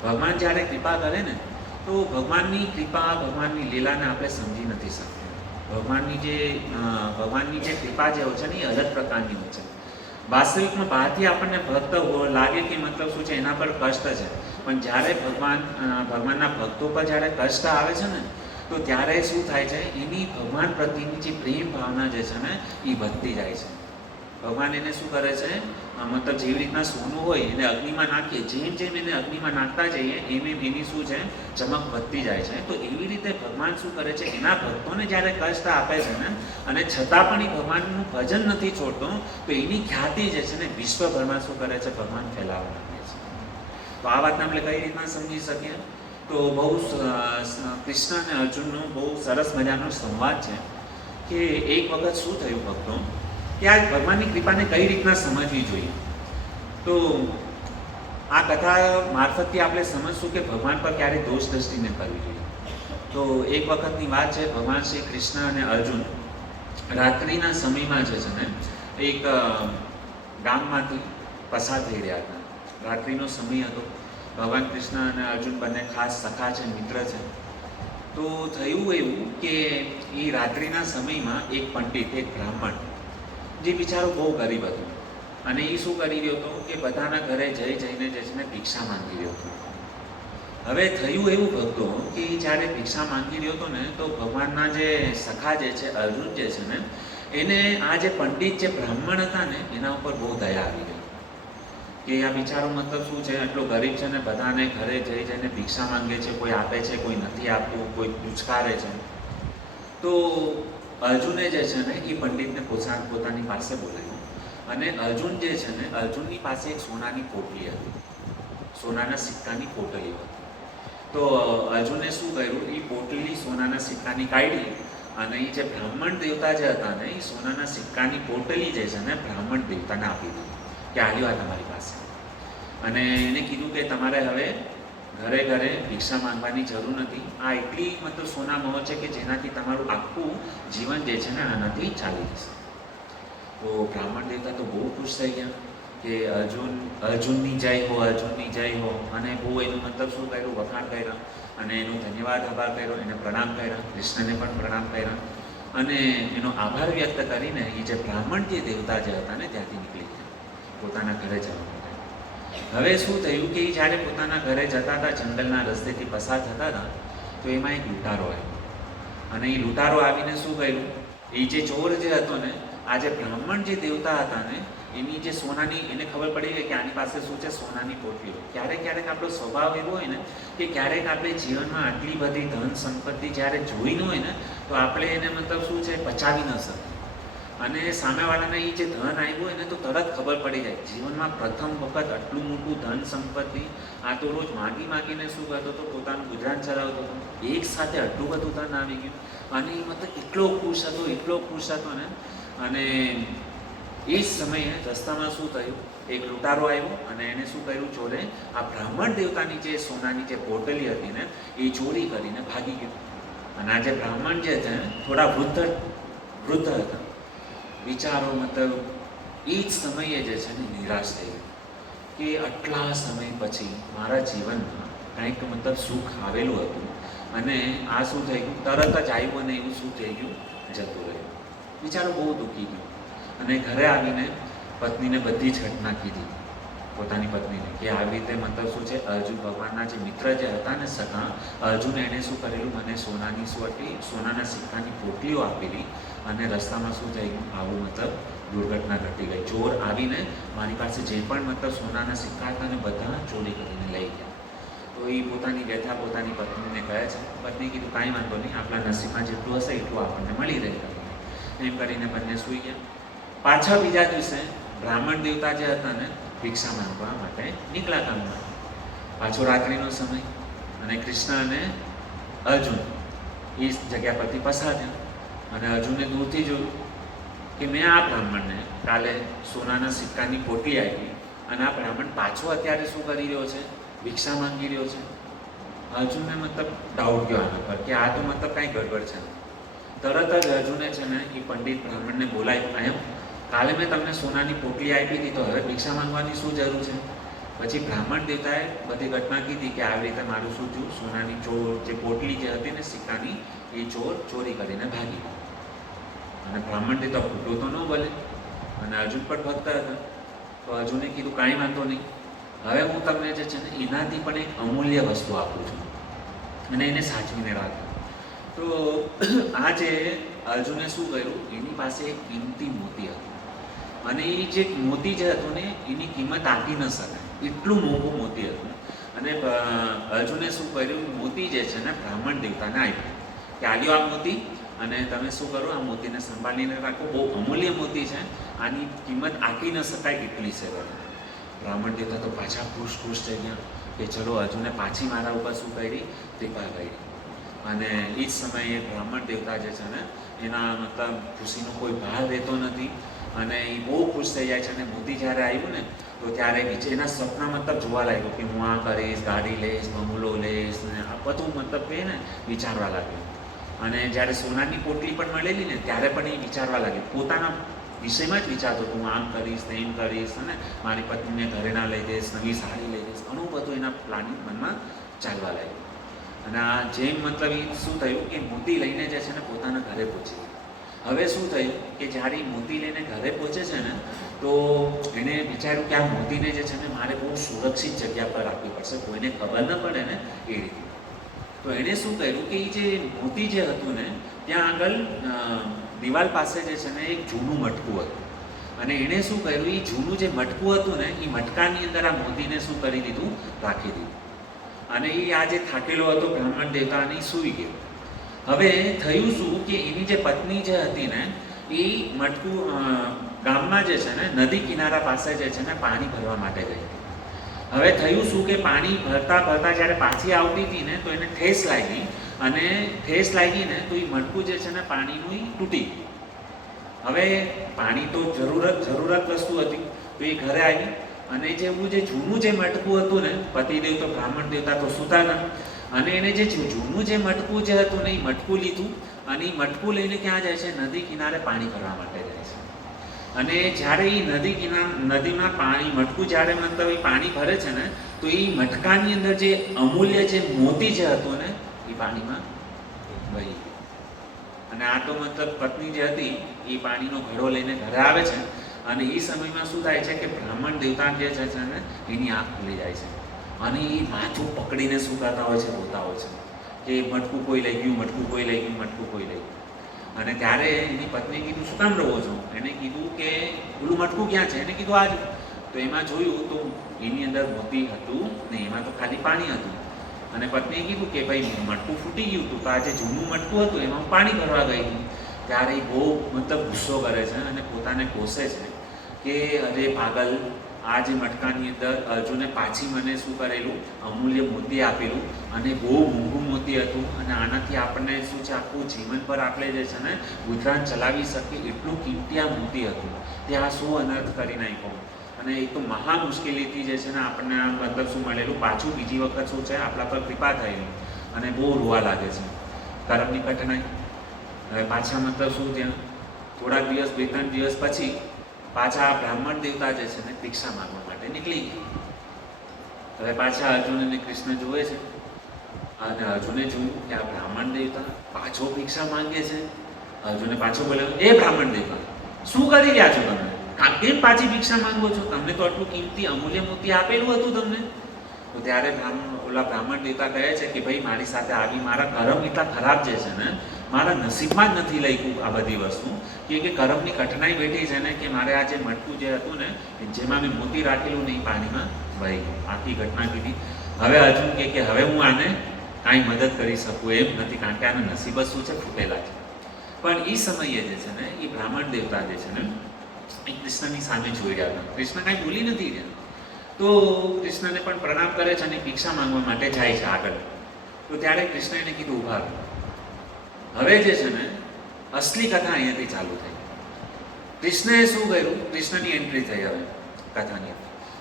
ભગવાન જ્યારે કૃપા કરે ને તો ભગવાનની કૃપા, ભગવાનની લીલાને આપણે સમજી નથી શકતા. ભગવાનની જે કૃપા જે હોય છે ને એ અલગ પ્રકારની હોય છે. વાસ્તવિકમાં બહારથી આપણને ભક્ત લાગે કે મતલબ શું છે, એના પર કષ્ટ છે, પણ જ્યારે ભગવાનના ભક્તો પર જ્યારે કષ્ટ આવે છે ને તો ત્યારે શું થાય છે, એની ભગવાન પ્રત્યેની જે પ્રેમ ભાવના જે છે ને એ વધતી જાય છે. ભગવાન એને શું કરે છે, મતલબ જેવી રીતના સોનું હોય એને અગ્નિમાં નાખીએ, જેમ જેમ એને અગ્નિમાં નાખતા જઈએ એમ એમ એની શું છે, ચમક વધતી જાય છે. તો એવી રીતે ભગવાન શું કરે છે, એના ભક્તોને જ્યારે કષ્ટ આપે છે ને અને છતાં પણ એ ભગવાનનું ભજન નથી છોડતો, તો એની ખ્યાતિ જે છે ને વિશ્વભરમાં શું કરે છે, ભગવાન ફેલાવવા લાગે છે. તો આ વાતને આપણે કઈ રીતના સમજી શકીએ? તો બહુ કૃષ્ણ અને અર્જુનનો બહુ સરસ મજાનો સંવાદ છે કે એક વખત શું થયું ભક્તો, કે આ ભગવાનની કૃપાને કઈ રીતના સમજવી જોઈએ. તો આ કથા મારફતથી આપણે સમજશું કે ભગવાન પર ક્યારે દોષ દ્રષ્ટિ ન કરવી જોઈએ. તો એક વખતની વાત છે, ભગવાન શ્રી કૃષ્ણ અને અર્જુન રાત્રિના સમયમાં જે છે ને એક ગામમાંથી પસાર થઈ રહ્યા હતા. રાત્રિનો સમય હતો. ભગવાન કૃષ્ણ અને અર્જુન બંને ખાસ સખા છે, મિત્ર છે. તો થયું એવું કે એ રાત્રિના સમયમાં એક પંડિત, એક બ્રાહ્મણ, જે બિચારો બહુ ગરીબ હતો, અને એ શું કરી રહ્યો હતો કે બધાના ઘરે જઈ જઈને જે છે ને ભિક્ષા માંગી રહ્યો હતો. હવે થયું એવું ભક્તો કે જ્યારે ભિક્ષા માંગી રહ્યો હતો ને તો ભગવાનના જે સખા જે છે અર્જુન જે છે ને એને આ જે પંડિત જે બ્રાહ્મણ હતા ને એના ઉપર બહુ દયા આવી ગઈ કે આ બિચારો મતલબ શું છે, આટલો ગરીબ છે ને બધાને ઘરે જઈ જઈને ભિક્ષા માંગે છે, કોઈ આપે છે, કોઈ નથી આપતું, કોઈ દુષ્કારે છે. તો અર્જુને જે છે ને એ પંડિતને પોતાની પાસે બોલાવ્યો અને અર્જુન જે છે ને અર્જુનની પાસે એક સોનાની પોટલી હતી, સોનાના સિક્કાની પોટલી હતી. તો અર્જુને શું કર્યું, એ પોટલી સોનાના સિક્કાની કાઢી અને એ જે બ્રાહ્મણ દેવતા જે હતા ને એ સોનાના સિક્કાની પોટલી જે છે ને બ્રાહ્મણ દેવતાને આપી દીધી કે આવ્યો આ તમારી પાસે. અને એને કીધું કે તમારે હવે ઘરે ઘરે ભિક્ષા માંગવાની જરૂર નથી, આ એટલી મતલબ સોના મોહ છે કે જેનાથી તમારું આખું જીવન જે છે ને આનાથી ચાલી જશે. તો બ્રાહ્મણ દેવતા તો બહુ ખુશ થઈ ગયા કે અર્જુનની જય હો, અર્જુનની જય હો. અને બહુ એનું મતલબ શું કર્યું, વખાણ કર્યા અને એનો ધન્યવાદ આભાર કર્યો, એને પ્રણામ કર્યા, કૃષ્ણને પણ પ્રણામ કર્યા અને એનો આભાર વ્યક્ત કરીને એ જે બ્રાહ્મણ જે દેવતા જે હતા ને ત્યાંથી નીકળી ગયા પોતાના ઘરે જવા માટે. હવે શું થયું કે એ જ્યારે પોતાના ઘરે જતા હતા, જંગલના રસ્તેથી પસાર થતા હતા તો એમાં એક લૂંટારો આવ્યો અને એ લૂંટારો આવીને શું કર્યું, એ જે ચોર જે હતો ને આ જે બ્રાહ્મણ જે દેવતા હતા ને એની જે સોનાની, એને ખબર પડી ગઈ કે આની પાસે શું છે, સોનાની પોટલીઓ. ક્યારેક આપણો સ્વભાવ એવો હોય ને કે ક્યારેક આપણે જીવનમાં આટલી બધી ધન સંપત્તિ જ્યારે જોઈ ન હોય ને તો આપણે એને મતલબ શું છે પચાવી ન શકીએ. અને સામેવાળાને એ જે ધન આવ્યું હોય ને તો તરત ખબર પડી જાય. જીવનમાં પ્રથમ વખત આટલું મોટું ધન સંપત્તિ આ તો રોજ માગીને શું કરતો હતો, પોતાનું ગુજરાન ચલાવતો હતો. એક સાથે આટલું બધું ધન આવી ગયું અને એ મતલબ એટલો ખુશ હતો ને. અને એ જ સમયે રસ્તામાં શું થયું, એક લૂંટારો આવ્યો અને એને શું કર્યું, ચોરે આ બ્રાહ્મણ દેવતાની જે સોનાની જે પોટલી હતી ને એ ચોરી કરીને ભાગી ગયો. અને આ જે બ્રાહ્મણ જે છે થોડા વૃદ્ધ હતા. વિચારો મતલબ એ જ સમયે જે છે ને નિરાશ થઈ ગયો કે આટલા સમય પછી મારા જીવનમાં કંઈક મતલબ સુખ આવેલું હતું અને આ શું થઈ ગયું, તરત જ આવ્યું અને એવું શું થઈ ગયું, જતું રહ્યું. વિચારો બહુ દુઃખી ગયો અને ઘરે આવીને પત્નીને બધી જ ઘટના કીધી પોતાની પત્નીને કે આવી રીતે મતલબ શું છે, અર્જુન ભગવાનના જે મિત્ર જે હતા ને સખા અર્જુન, એણે શું કરેલું, મને સોનાની શું હતી, સોનાના સિક્કાની પોટલીઓ આપેલી અને રસ્તામાં શું થઈ ગયું, આવું મતલબ દુર્ઘટના ઘટી ગઈ. ચોર આવીને મારી પાસે જે પણ મતલબ સોનાના સિક્કા હતા ને બધા ચોરી કરીને લઈ ગયા. તો એ પોતાની વ્યથા પોતાની પત્નીને કહે છે. પત્ની કીધું કાંઈ વાંધો નહીં, આપણા નસીબમાં જેટલું હશે એટલું આપણને મળી રહે. એમ કરીને બંને સૂઈ ગયા. પાછા બીજા દિવસે બ્રાહ્મણ દેવતા જે હતા ને ભિક્ષા માંગવા માટે નીકળ્યા કામમાં. પાછો રાત્રિનો સમય અને કૃષ્ણ અને અર્જુન એ જગ્યા પરથી પસાર થયા અને અર્જુને દૂરથી જોયું કે મેં આ બ્રાહ્મણને કાલે સોનાના સિક્કાની પોટલી આપી અને આ બ્રાહ્મણ પાછો અત્યારે શું કરી રહ્યો છે, ભિક્ષા માંગી રહ્યો છે. અર્જુનને મતલબ ડાઉટ ગયો આના પર કે આ તો મતલબ કાંઈ ગડબડ છે. તરત જ અર્જુને છે ને એ પંડિત બ્રાહ્મણને બોલાવ્યું, એમ કાલે મેં તમને સોનાની પોટલી આપી હતી તો હવે ભિક્ષા માંગવાની શું જરૂર છે. પછી બ્રાહ્મણ દેવતાએ બધી ઘટના કીધી કે આવી રીતે મારું શું થયું, સોનાની જે પોટલી જે હતી ને સિક્કાની એ ચોરી કરીને ભાગી. અને બ્રાહ્મણ દેવતા ખોટું તો ન બોલે અને અર્જુન પણ ભક્ત હતા. તો અર્જુને કીધું કાંઈ વાંધો નહીં, હવે હું તમને જે છે ને એનાથી પણ એક અમૂલ્ય વસ્તુ આપું છું અને એને સાચવીને રાખો. તો આ જે અર્જુને શું કર્યું, એની પાસે એક કિંમતી મોતી હતું અને એ જે મોતી જે હતું ને એની કિંમત આપી ન શકાય એટલું મોંઘું મોતી હતું. અને અર્જુને શું કર્યું, મોતી જે છે ને બ્રાહ્મણ દેવતાને આપ્યું કે આલ્યો આ મોતી અને તમે શું કરો, આ મોતીને સંભાળીને રાખો, બહુ અમૂલ્ય મોતી છે, આની કિંમત આંકી ન શકાય એટલી છે. બ્રાહ્મણ દેવતા તો પાછા ખુશ થઈ ગયા કે ચલો અર્જુને પાછી મારા ઉપર શું કરી, કૃપા કરી. અને એ જ સમયે બ્રાહ્મણ દેવતા જે છે ને એના મતલબ ખુશીનો કોઈ ભાર રહેતો નથી અને એ બહુ ખુશ થઈ જાય છે. અને મોતી જ્યારે આવ્યું ને તો ત્યારે એના સપના મતલબ જોવા લાગ્યો કે હું આ કરીશ, ગાડી લઈશ, બંગલો લઈશ ને આ બધું મતલબ એ ને વિચારવા લાગ્યો. અને જ્યારે સોનાની પોટલી પણ મળેલી ને ત્યારે પણ એ વિચારવા લાગ્યો, પોતાના વિષયમાં જ વિચારતો હું આમ કરીશ, તેમ કરીશ અને મારી પત્નીને ઘરે ના લઈ દઈશ, નવી સાડી લઈ દઈશ, ઘણું બધું એના પ્લાનિંગ મનમાં ચાલવા લાગ્યું. અને આ જેમ મતલબ એ શું થયું કે મોતી લઈને જે છે ને પોતાના ઘરે પહોંચી ગયા. હવે શું થયું કે જ્યારે એ મોતી લઈને ઘરે પહોંચે છે ને તો એણે વિચાર્યું કે આ મોતીને જે છે ને મારે બહુ સુરક્ષિત જગ્યા પર રાખવી પડશે, કોઈને ખબર ન પડે ને એ રીતે. તો એણે શું કર્યું કે એ જે મોતી જે હતું ને ત્યાં આગળ દિવાલ પાસે જે છે ને એક જૂનું મટકું હતું, અને એણે શું કર્યું, એ જૂનું જે મટકું હતું ને એ મટકાની અંદર આ મોતીને શું કરી દીધું, રાખી દીધું. અને એ આ જે થાકેલો હતો બ્રાહ્મણ દેવતાની સૂઈ ગયો. હવે થયું શું કે એની જે પત્ની જે હતી ને એ મટકું ગામમાં જે છે ને નદી કિનારા પાસે જે છે ને પાણી ભરવા માટે ગઈ. હવે થયું શું કે પાણી ભરતા ભરતા જ્યારે પાછી આવતી હતી ને તો એને ઠેસ લાગી, અને ઠેસ લાગી ને તો એ મટકું જે છે ને પાણીનું એ તૂટી ગયું. હવે પાણી તો જરૂરત વસ્તુ હતી, તો એ ઘરે આવી અને જેવું જે જૂનું જે મટકું હતું ને, પતિદેવ તો બ્રાહ્મણ દેવતા તો સૂતા હતા, અને એને જે જૂનું જે મટકું જે હતું ને એ મટકું લીધું, અને એ મટકું લઈને ક્યાં જાય છે, નદી કિનારે પાણી ભરવા માટે જાય છે. અને જ્યારે એ નદીમાં પાણી મટકું જ્યારે મતલબ એ પાણી ભરે છે ને તો એ મટકાની અંદર જે અમૂલ્ય જે મોતી જે હતું ને એ પાણીમાં વહી ગયું. અને આ તો મતલબ પત્ની જે હતી એ પાણીનો ઘડો લઈને ઘરે આવે છે, અને એ સમયમાં શું થાય છે કે બ્રાહ્મણ દેવતા જે છે ને એની આંખ ખુલી જાય છે, અને એ માથું પકડીને શું કરતા હોય છે, રોતા હોય છે કે મટકું કોઈ લઈ ગયું, મટકું કોઈ લઈ ગયું, મટકું કોઈ લઈ ગયું. અને ત્યારે એની પત્નીએ કીધું શું કામ રહો છો? એને કીધું કે ઓલું મટકું ક્યાં છે? એને કીધું આજ. તો એમાં જોયું તો એની અંદર મોતી હતું ને, એમાં તો ખાલી પાણી હતું. અને પત્નીએ કીધું કે ભાઈ મટકું ફૂટી ગયું હતું, તો આ જે જૂનું મટકું હતું એમાં પાણી ભરવા ગઈ હતી. ત્યારે એ બહુ મતલબ ગુસ્સો કરે છે અને પોતાને કોસે છે કે અરે પાગલ, આ જે મટકાની અંદર અર્જુને પાછી મને શું કરેલું, અમૂલ્ય મોતી આપેલું, અને બહુ મોંઘું મોતી હતું, અને આનાથી આપણને શું છે આખું જીવન પર આપણે જે છે ને ગુજરાન ચલાવી શકીએ એટલું કિંમતી આ મોતી હતું, ત્યાં શું અનર્થ કરી નાખ્યો. અને એ તો મહા મુશ્કેલીથી જે છે ને આપણને આ મતલબ શું મળેલું, પાછું બીજી વખત શું છે આપણા પર કૃપા થયેલી, અને બહુ રોવા લાગે છે. કર્મની કઠણાઈ. હવે પાછા મતલબ શું ત્યાં થોડાક દિવસ 2-3 દિવસ પછી પાછા બ્રાહ્મણ દેવતા જે છે ને ભિક્ષા માંગવા માટે નીકળી ગયા. હવે પાછા અર્જુન અને કૃષ્ણ જુએ છે, અને અર્જુને જોયું કે આ બ્રાહ્મણ દેવતા પાછો ભિક્ષા માંગે છે. અર્જુને પાછો બોલ્યો, એ બ્રાહ્મણ દેવતા શું કરી રહ્યા છો તમે? કેમ પાછી ભિક્ષા માંગો છો? તમને તો આટલું કિંમતી અમૂલ્ય મોતી આપેલું હતું તમને. તો ત્યારે બ્રાહ્મણ દેવતા કહે છે કે ભાઈ મારી સાથે આવી, મારા કર્મ એટલા ખરાબ જે છે ને, મારા નસીબમાં જ નથી લખ્યું આ બધી વસ્તુ, કે કર્મની કઠણાઈ બેઠી છે ને કે મારે આ જે મટકું જે હતું ને જેમાં મેં મોતી રાખેલું ને એ પાણીમાં વહી ગયું. આખી ઘટના કીધી. હવે અર્જુન કે હવે હું આને કાંઈ મદદ કરી શકું એમ નથી, કારણ કે આના નસીબ જ શું છે, ફૂટેલા છે. પણ એ સમયે જે છે ને એ બ્રાહ્મણ દેવતા જે છે ને એ કૃષ્ણની સામે જોઈ રહ્યા હતા. કૃષ્ણ કાંઈ બોલી નથી રહ્યા. તો કૃષ્ણને પણ પ્રણામ કરે છે અને ભિક્ષા માંગવા માટે જાય છે આગળ. તો ત્યારે કૃષ્ણ એને કીધું ઉભા રહો. હવે જે છે ને અસલી કથા અહીંયાથી ચાલુ થઈ. કૃષ્ણએ શું કર્યું, કૃષ્ણની એન્ટ્રી થઈ હવે કથાની.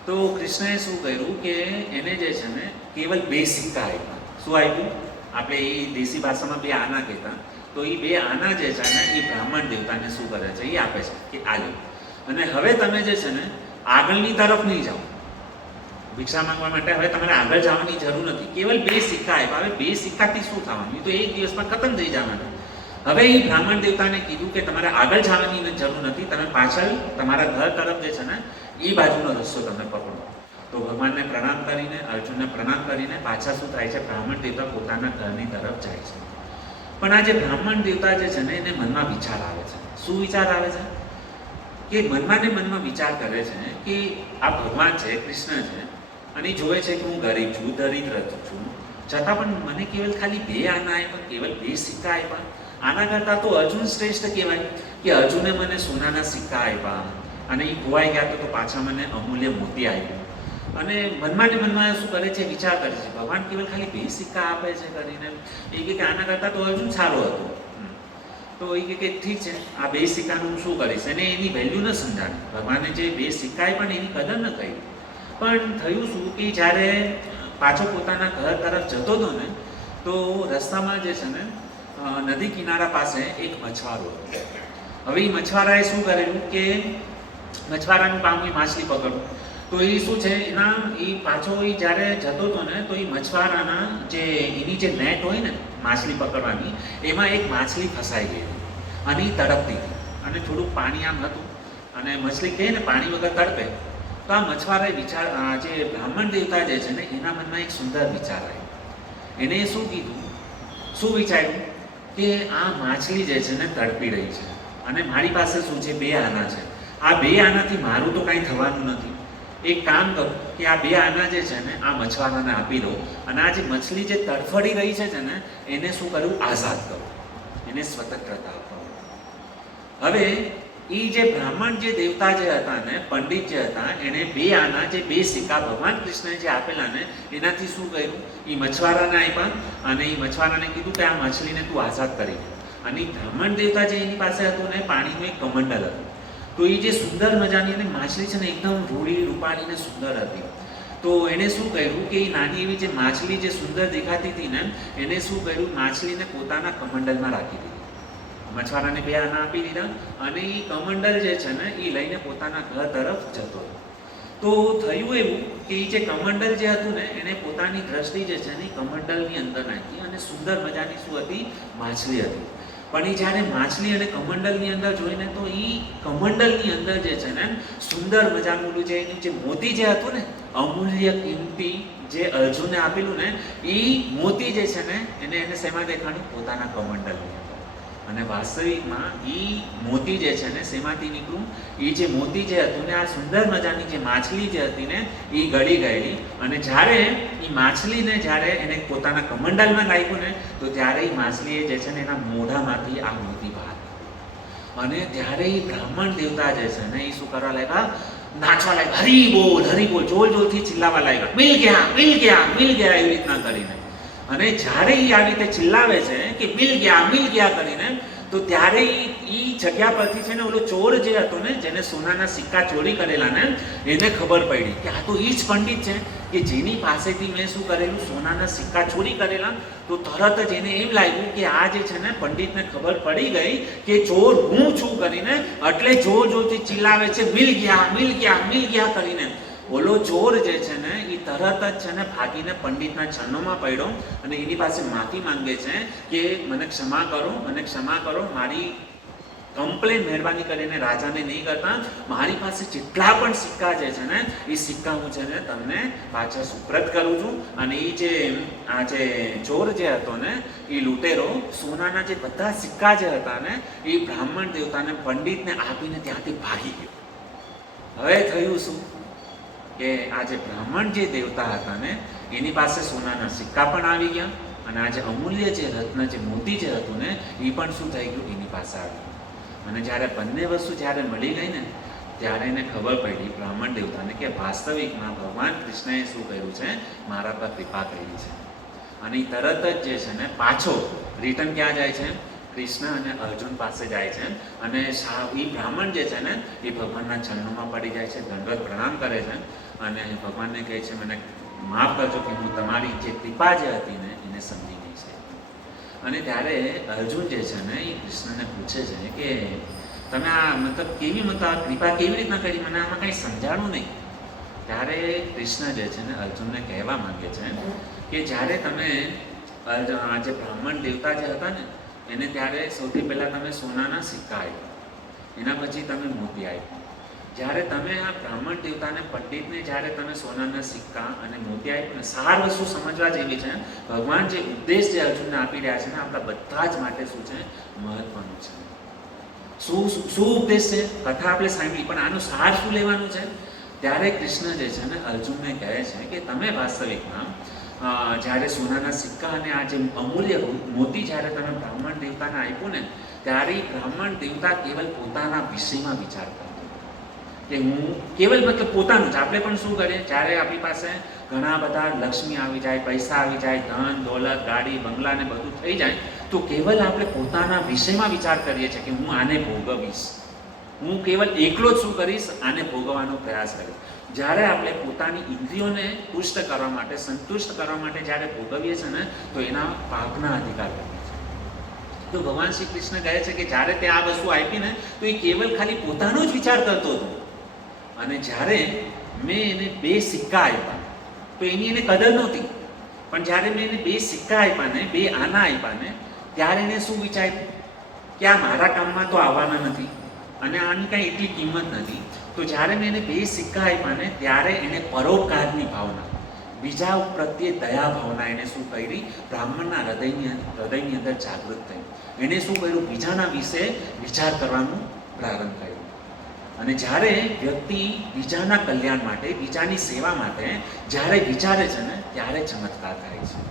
તો કૃષ્ણએ શું કર્યું કે એને જે છે ને કેવલ 2 સિક્કા આપ્યા. શું આપ્યું? આપણે એ દેશી ભાષામાં 2 આના કહેતા. તો એ 2 આના જે છે ને એ બ્રાહ્મણ દેવતાને શું કરે છે, એ આપે છે કે આ લો, અને હવે તમે જે છે ને આગળની તરફ નહીં જાઓ ભિક્ષા માંગવા માટે. હવે તમારે આગળ જવાની જરૂર નથી, કેવલ 2 સિક્કા આપ્યા. હવે 2 સિક્કાથી શું થવાનું? એ તો એક દિવસમાં ખતમ થઈ જવાનું. હવે એ બ્રાહ્મણ દેવતાને કીધું કે તમારે આગળ જવાની જરૂર નથી, તમે પાછળ તમારા ઘર તરફ જે છે ને એ બાજુનો રસ્તો તમે પકડો. તો ભગવાનને પ્રણામ કરીને, અર્જુનને પ્રણામ કરીને પાછા શું થાય છે, બ્રાહ્મણ દેવતા પોતાના ઘરની તરફ જાય છે. પણ આ જે બ્રાહ્મણ દેવતા જે છે ને એને મનમાં વિચાર આવે છે. શું વિચાર આવે છે? કે મનમાં વિચાર કરે છે કે આ ભગવાન છે, કૃષ્ણ છે, અને એ જોવે છે કે હું ગરીબ છું, દરિદ્ર છું, છતાં પણ મને કેવલ ખાલી 2 આના આપ્યા, કેવલ 2 સિક્કા આપ્યા. આના કરતાં તો અર્જુન શ્રેષ્ઠ કહેવાય કે અર્જુને મને સોનાના સિક્કા આપ્યા, અને એ ખોવાઈ ગયા તો પાછા મને અમૂલ્ય મોતી આપ્યું. અને મનમાં શું કરે છે, વિચાર કરે છે, ભગવાન કેવલ ખાલી 2 સિક્કા આપે છે કરીને. એ કે આના કરતાં તો અર્જુન સારો હતો. તો એ કે ઠીક છે, આ 2 સિક્કાનું હું શું કરીશ, અને એની વેલ્યુ ન સમજાણી. ભગવાને જે 2 સિક્કા પણ એની કદર ન કરી. પણ થયું શું કે જ્યારે પાછો પોતાના ઘર તરફ જતો હતો ને તો રસ્તામાં જે છે ને નદી કિનારા પાસે એક મછવારો હતો. હવે એ મછવારાએ શું કરેલું કે મછવારાનું કામ એ માછલી પકડવું. તો એ શું છે એ પાછો એ જ્યારે જતો હતો ને તો એ મછવારાના જે એની જે નેટ હોય ને માછલી પકડવાની, એમાં એક માછલી ફસાઈ ગઈ હતી અને એ તડપતી હતી, અને થોડુંક પાણી આમ હતું અને મછલી કહે ને પાણી વગર તડપે, તો આ મછવારે વિચાર, જે બ્રાહ્મણ દેવતા જે છે ને એના મનમાં એક સુંદર વિચાર આવ્યો. એને શું કીધું, શું વિચાર્યું કે આ માછલી જે છે ને તડપી રહી છે અને મારી પાસે શું છે, 2 આના છે. આ 2 આનાથી મારું તો કાંઈ થવાનું નથી. એક કામ કરું કે આ 2 આના જે છે ને આ મછવારાને આપી દઉં અને આ જે મછલી જે તડફડી રહી છે ને એને શું કરું, આઝાદ કરું, એને સ્વતંત્રતા આપું. હવે એ જે બ્રાહ્મણ જે દેવતા જે હતા ને, પંડિત જે હતા, એને 2 આના જે 2 સિક્કા ભગવાન કૃષ્ણએ જે આપેલા ને એનાથી શું કર્યું, એ મછવારાને આપ્યા અને એ મછવારાને કીધું કે આ માછલીને તું આઝાદ કરી દે. અને બ્રાહ્મણ દેવતા જે એની પાસે હતું ને, પાણીનું એક કમંડલ હતું. તો એ જે સુંદર મજાની અને માછલી છે ને એકદમ રૂડી રૂપાળી ને સુંદર હતી. તો એને શું કર્યું કે એ નાની એવી જે માછલી જે સુંદર દેખાતી હતી ને એને શું કર્યું, માછલીને પોતાના કમંડલમાં રાખી દીધી. મછવારાને 2 આના આપી દીધા અને એ કમંડલ જે છે ને એ લઈને પોતાના ઘર તરફ જતો. તો થયું એવું કે એ જે કમંડલ જે હતું ને એને પોતાની દ્રષ્ટિ જે છે ને કમંડલની અંદર નાખી અને સુંદર મજાની શું હતી, માછલી હતી. પણ એ જ્યારે માછલી અને કમંડલની અંદર જોઈને તો એ કમંડલની અંદર જે છે ને સુંદર મજાનું જે એનું જે મોતી જે હતું ને, અમૂલ્ય કિંમતી જે અર્જુને આપેલું ને, એ મોતી જે છે ને એને શેમાં દેખાડ્યું, પોતાના કમંડલની અંદર. અને વાસ્તવિકમાં એ મોતી જે છે ને શેમાંથી નીકળ્યું, એ જે મોતી જે હતું ને આ સુંદર મજાની જે માછલી જે હતી ને એ ગળી ગયેલી. અને જ્યારે એ માછલીને જ્યારે એને પોતાના કમંડલમાં નાખ્યું ને તો ત્યારે એ માછલીએ જે છે ને એના મોઢામાંથી આ મોતી બહાર. અને ત્યારે એ બ્રાહ્મણ દેવતા જે છે ને એ શું કરવા લાગ્યા, નાચવા લાગ્યા, હરી બોલ, જોર જોરથી ચિલ્લાવા લાગ્યા, મિલ ગયા મિલ ગયા મિલ ગયા એવી રીતના કરીને. અને જ્યારે એ આવી રીતે ચિલ્લાવે છે કે મિલ ગયા કરીને, તો ત્યારે એ જગ્યા પરથી છે ને ઓલો ચોર જે હતો ને, જેને સોનાના સિક્કા ચોરી કરેલા ને, એને ખબર પડી કે આ તો એ જ પંડિત છે કે જેની પાસેથી મેં શું કરેલું, સોનાના સિક્કા ચોરી કરેલા. તો તરત જ એને એમ લાગ્યું કે આ જે છે ને પંડિતને ખબર પડી ગઈ કે ચોર હું છું કરીને, એટલે જોર જોરથી ચિલ્લાવે છે, મિલ ગયા કરીને. ઓલો ચોર જે છે ને એ તરત જ છે ને ભાગીને પંડિતના ચરણોમાં પડ્યો અને એની પાસે માફી માંગે છે કે મને ક્ષમા કરો, મારી કમ્પ્લેન મહેરબાની કરીને રાજાને નહીં કરતા, મારી પાસે જેટલા પણ સિક્કા જે છે ને એ સિક્કા હું છે ને તમને પાછા સુપ્રત કરું છું. અને એ જે આ જે ચોર જે હતો ને એ લૂંટેરો સોનાના જે બધા સિક્કા જે હતા ને એ બ્રાહ્મણ દેવતાને પંડિતને આપીને ત્યાંથી ભાગી ગયો. હવે થયું શું કે આ જે બ્રાહ્મણ જે દેવતા હતા ને એની પાસે સોનાના સિક્કા પણ આવી ગયા અને આ જે અમૂલ્ય જે રત્ન જે મોતી જે હતું ને એ પણ શું થઈ ગયું, એની પાસે આવ્યું. અને જ્યારે બંને વસ્તુ જ્યારે મળી ગઈ ને ત્યારે એને ખબર પડી બ્રાહ્મણ દેવતાને કે વાસ્તવિકમાં ભગવાન કૃષ્ણએ શું કર્યું છે, મારા પર કૃપા કરી છે. અને એ તરત જ જે છે ને પાછો રિટર્ન ક્યાં જાય છે, કૃષ્ણ અને અર્જુન પાસે જાય છે. અને એ બ્રાહ્મણ જે છે ને એ ભગવાનના ચરણોમાં પડી જાય છે, દંડવત પ્રણામ કરે છે અને ભગવાનને કહે છે મને માફ કરજો કે હું તમારી જે કૃપા જે હતી ને એને સમજી ગઈ છે. અને ત્યારે અર્જુન જે છે ને એ કૃષ્ણને પૂછે છે કે તમે આ આ કૃપા કેવી રીતના કરી, મને આમાં કંઈ સમજાણું નહીં. ત્યારે કૃષ્ણ જે છે ને અર્જુનને કહેવા માંગે છે કે જ્યારે તમે આ જે બ્રાહ્મણ દેવતા જે હતા ને એને ત્યારે સૌથી પહેલાં તમે સોનાના સિક્કા આપ્યા, એના પછી તમે મોતી આપ્યા. જ્યારે તમે આ બ્રાહ્મણ દેવતાને પંડિતને જ્યારે તમે સોનાના સિક્કા અને મોતી આપ્યા ને, સાર વસ્તુ સમજવા જેવી છે. ભગવાન જે ઉપદેશ જે અર્જુનને આપી રહ્યા છે ને આપણા બધા જ માટે શું છે, મહત્વનું છે. શું ઉપદેશ છે, કથા આપણે સાંભળી, પણ આનું સાર શું લેવાનું છે. ત્યારે કૃષ્ણ જે છે ને અર્જુનને કહે છે કે તમે વાસ્તવિકમાં જ્યારે સોનાના સિક્કા અને આ જે અમૂલ્ય મોતી જ્યારે તમે બ્રાહ્મણ દેવતાને આપ્યું ને ત્યારે બ્રાહ્મણ દેવતા કેવલ પોતાના વિષયમાં વિચાર કરતો કે હું કેવલ પોતાનું જ. આપણે પણ શું કરીએ, જ્યારે આપણી પાસે ઘણા બધા લક્ષ્મી આવી જાય, પૈસા આવી જાય, ધન દોલત ગાડી બંગલા ને બધું થઈ જાય તો કેવલ આપણે પોતાના વિષયમાં વિચાર કરીએ છીએ કે હું આને ભોગવીશ, હું કેવલ એકલો જ શું કરીશ, આને ભોગવવાનો પ્રયાસ કરીશ. જ્યારે આપણે પોતાની ઇન્દ્રિયોને પુષ્ટ કરવા માટે, સંતુષ્ટ કરવા માટે જ્યારે ભોગવીએ છીએ ને તો એના પાપના અધિકાર કરીએ છીએ. તો ભગવાન શ્રી કૃષ્ણ કહે છે કે જ્યારે તે આ વસ્તુ આપી ને તો એ કેવલ ખાલી પોતાનો જ વિચાર કરતો હતો. અને જ્યારે મેં એને 2 સિક્કા આપ્યા તો એની એને કદર નહોતી, પણ જ્યારે મેં એને 2 સિક્કા આપ્યા ને 2 આના આપ્યા ને ત્યારે એને શું વિચાર્યું કે આ મારા કામમાં તો આવવાના નથી, અને આની કાંઈ એટલી કિંમત નથી. તો જ્યારે મેં એને 2 સિક્કા આપ્યા ને ત્યારે એને પરોપકારની ભાવના, બીજા પ્રત્યે દયા ભાવના એને શું કરી, બ્રાહ્મણના હૃદયની અંદર જાગૃત થઈ. એને શું કર્યું, બીજાના વિશે વિચાર કરવાનું પ્રારંભ કર્યું. અને જ્યારે વ્યક્તિ બીજાના કલ્યાણ માટે, બીજાની સેવા માટે જ્યારે વિચારે છે ને ત્યારે ચમત્કાર થાય છે.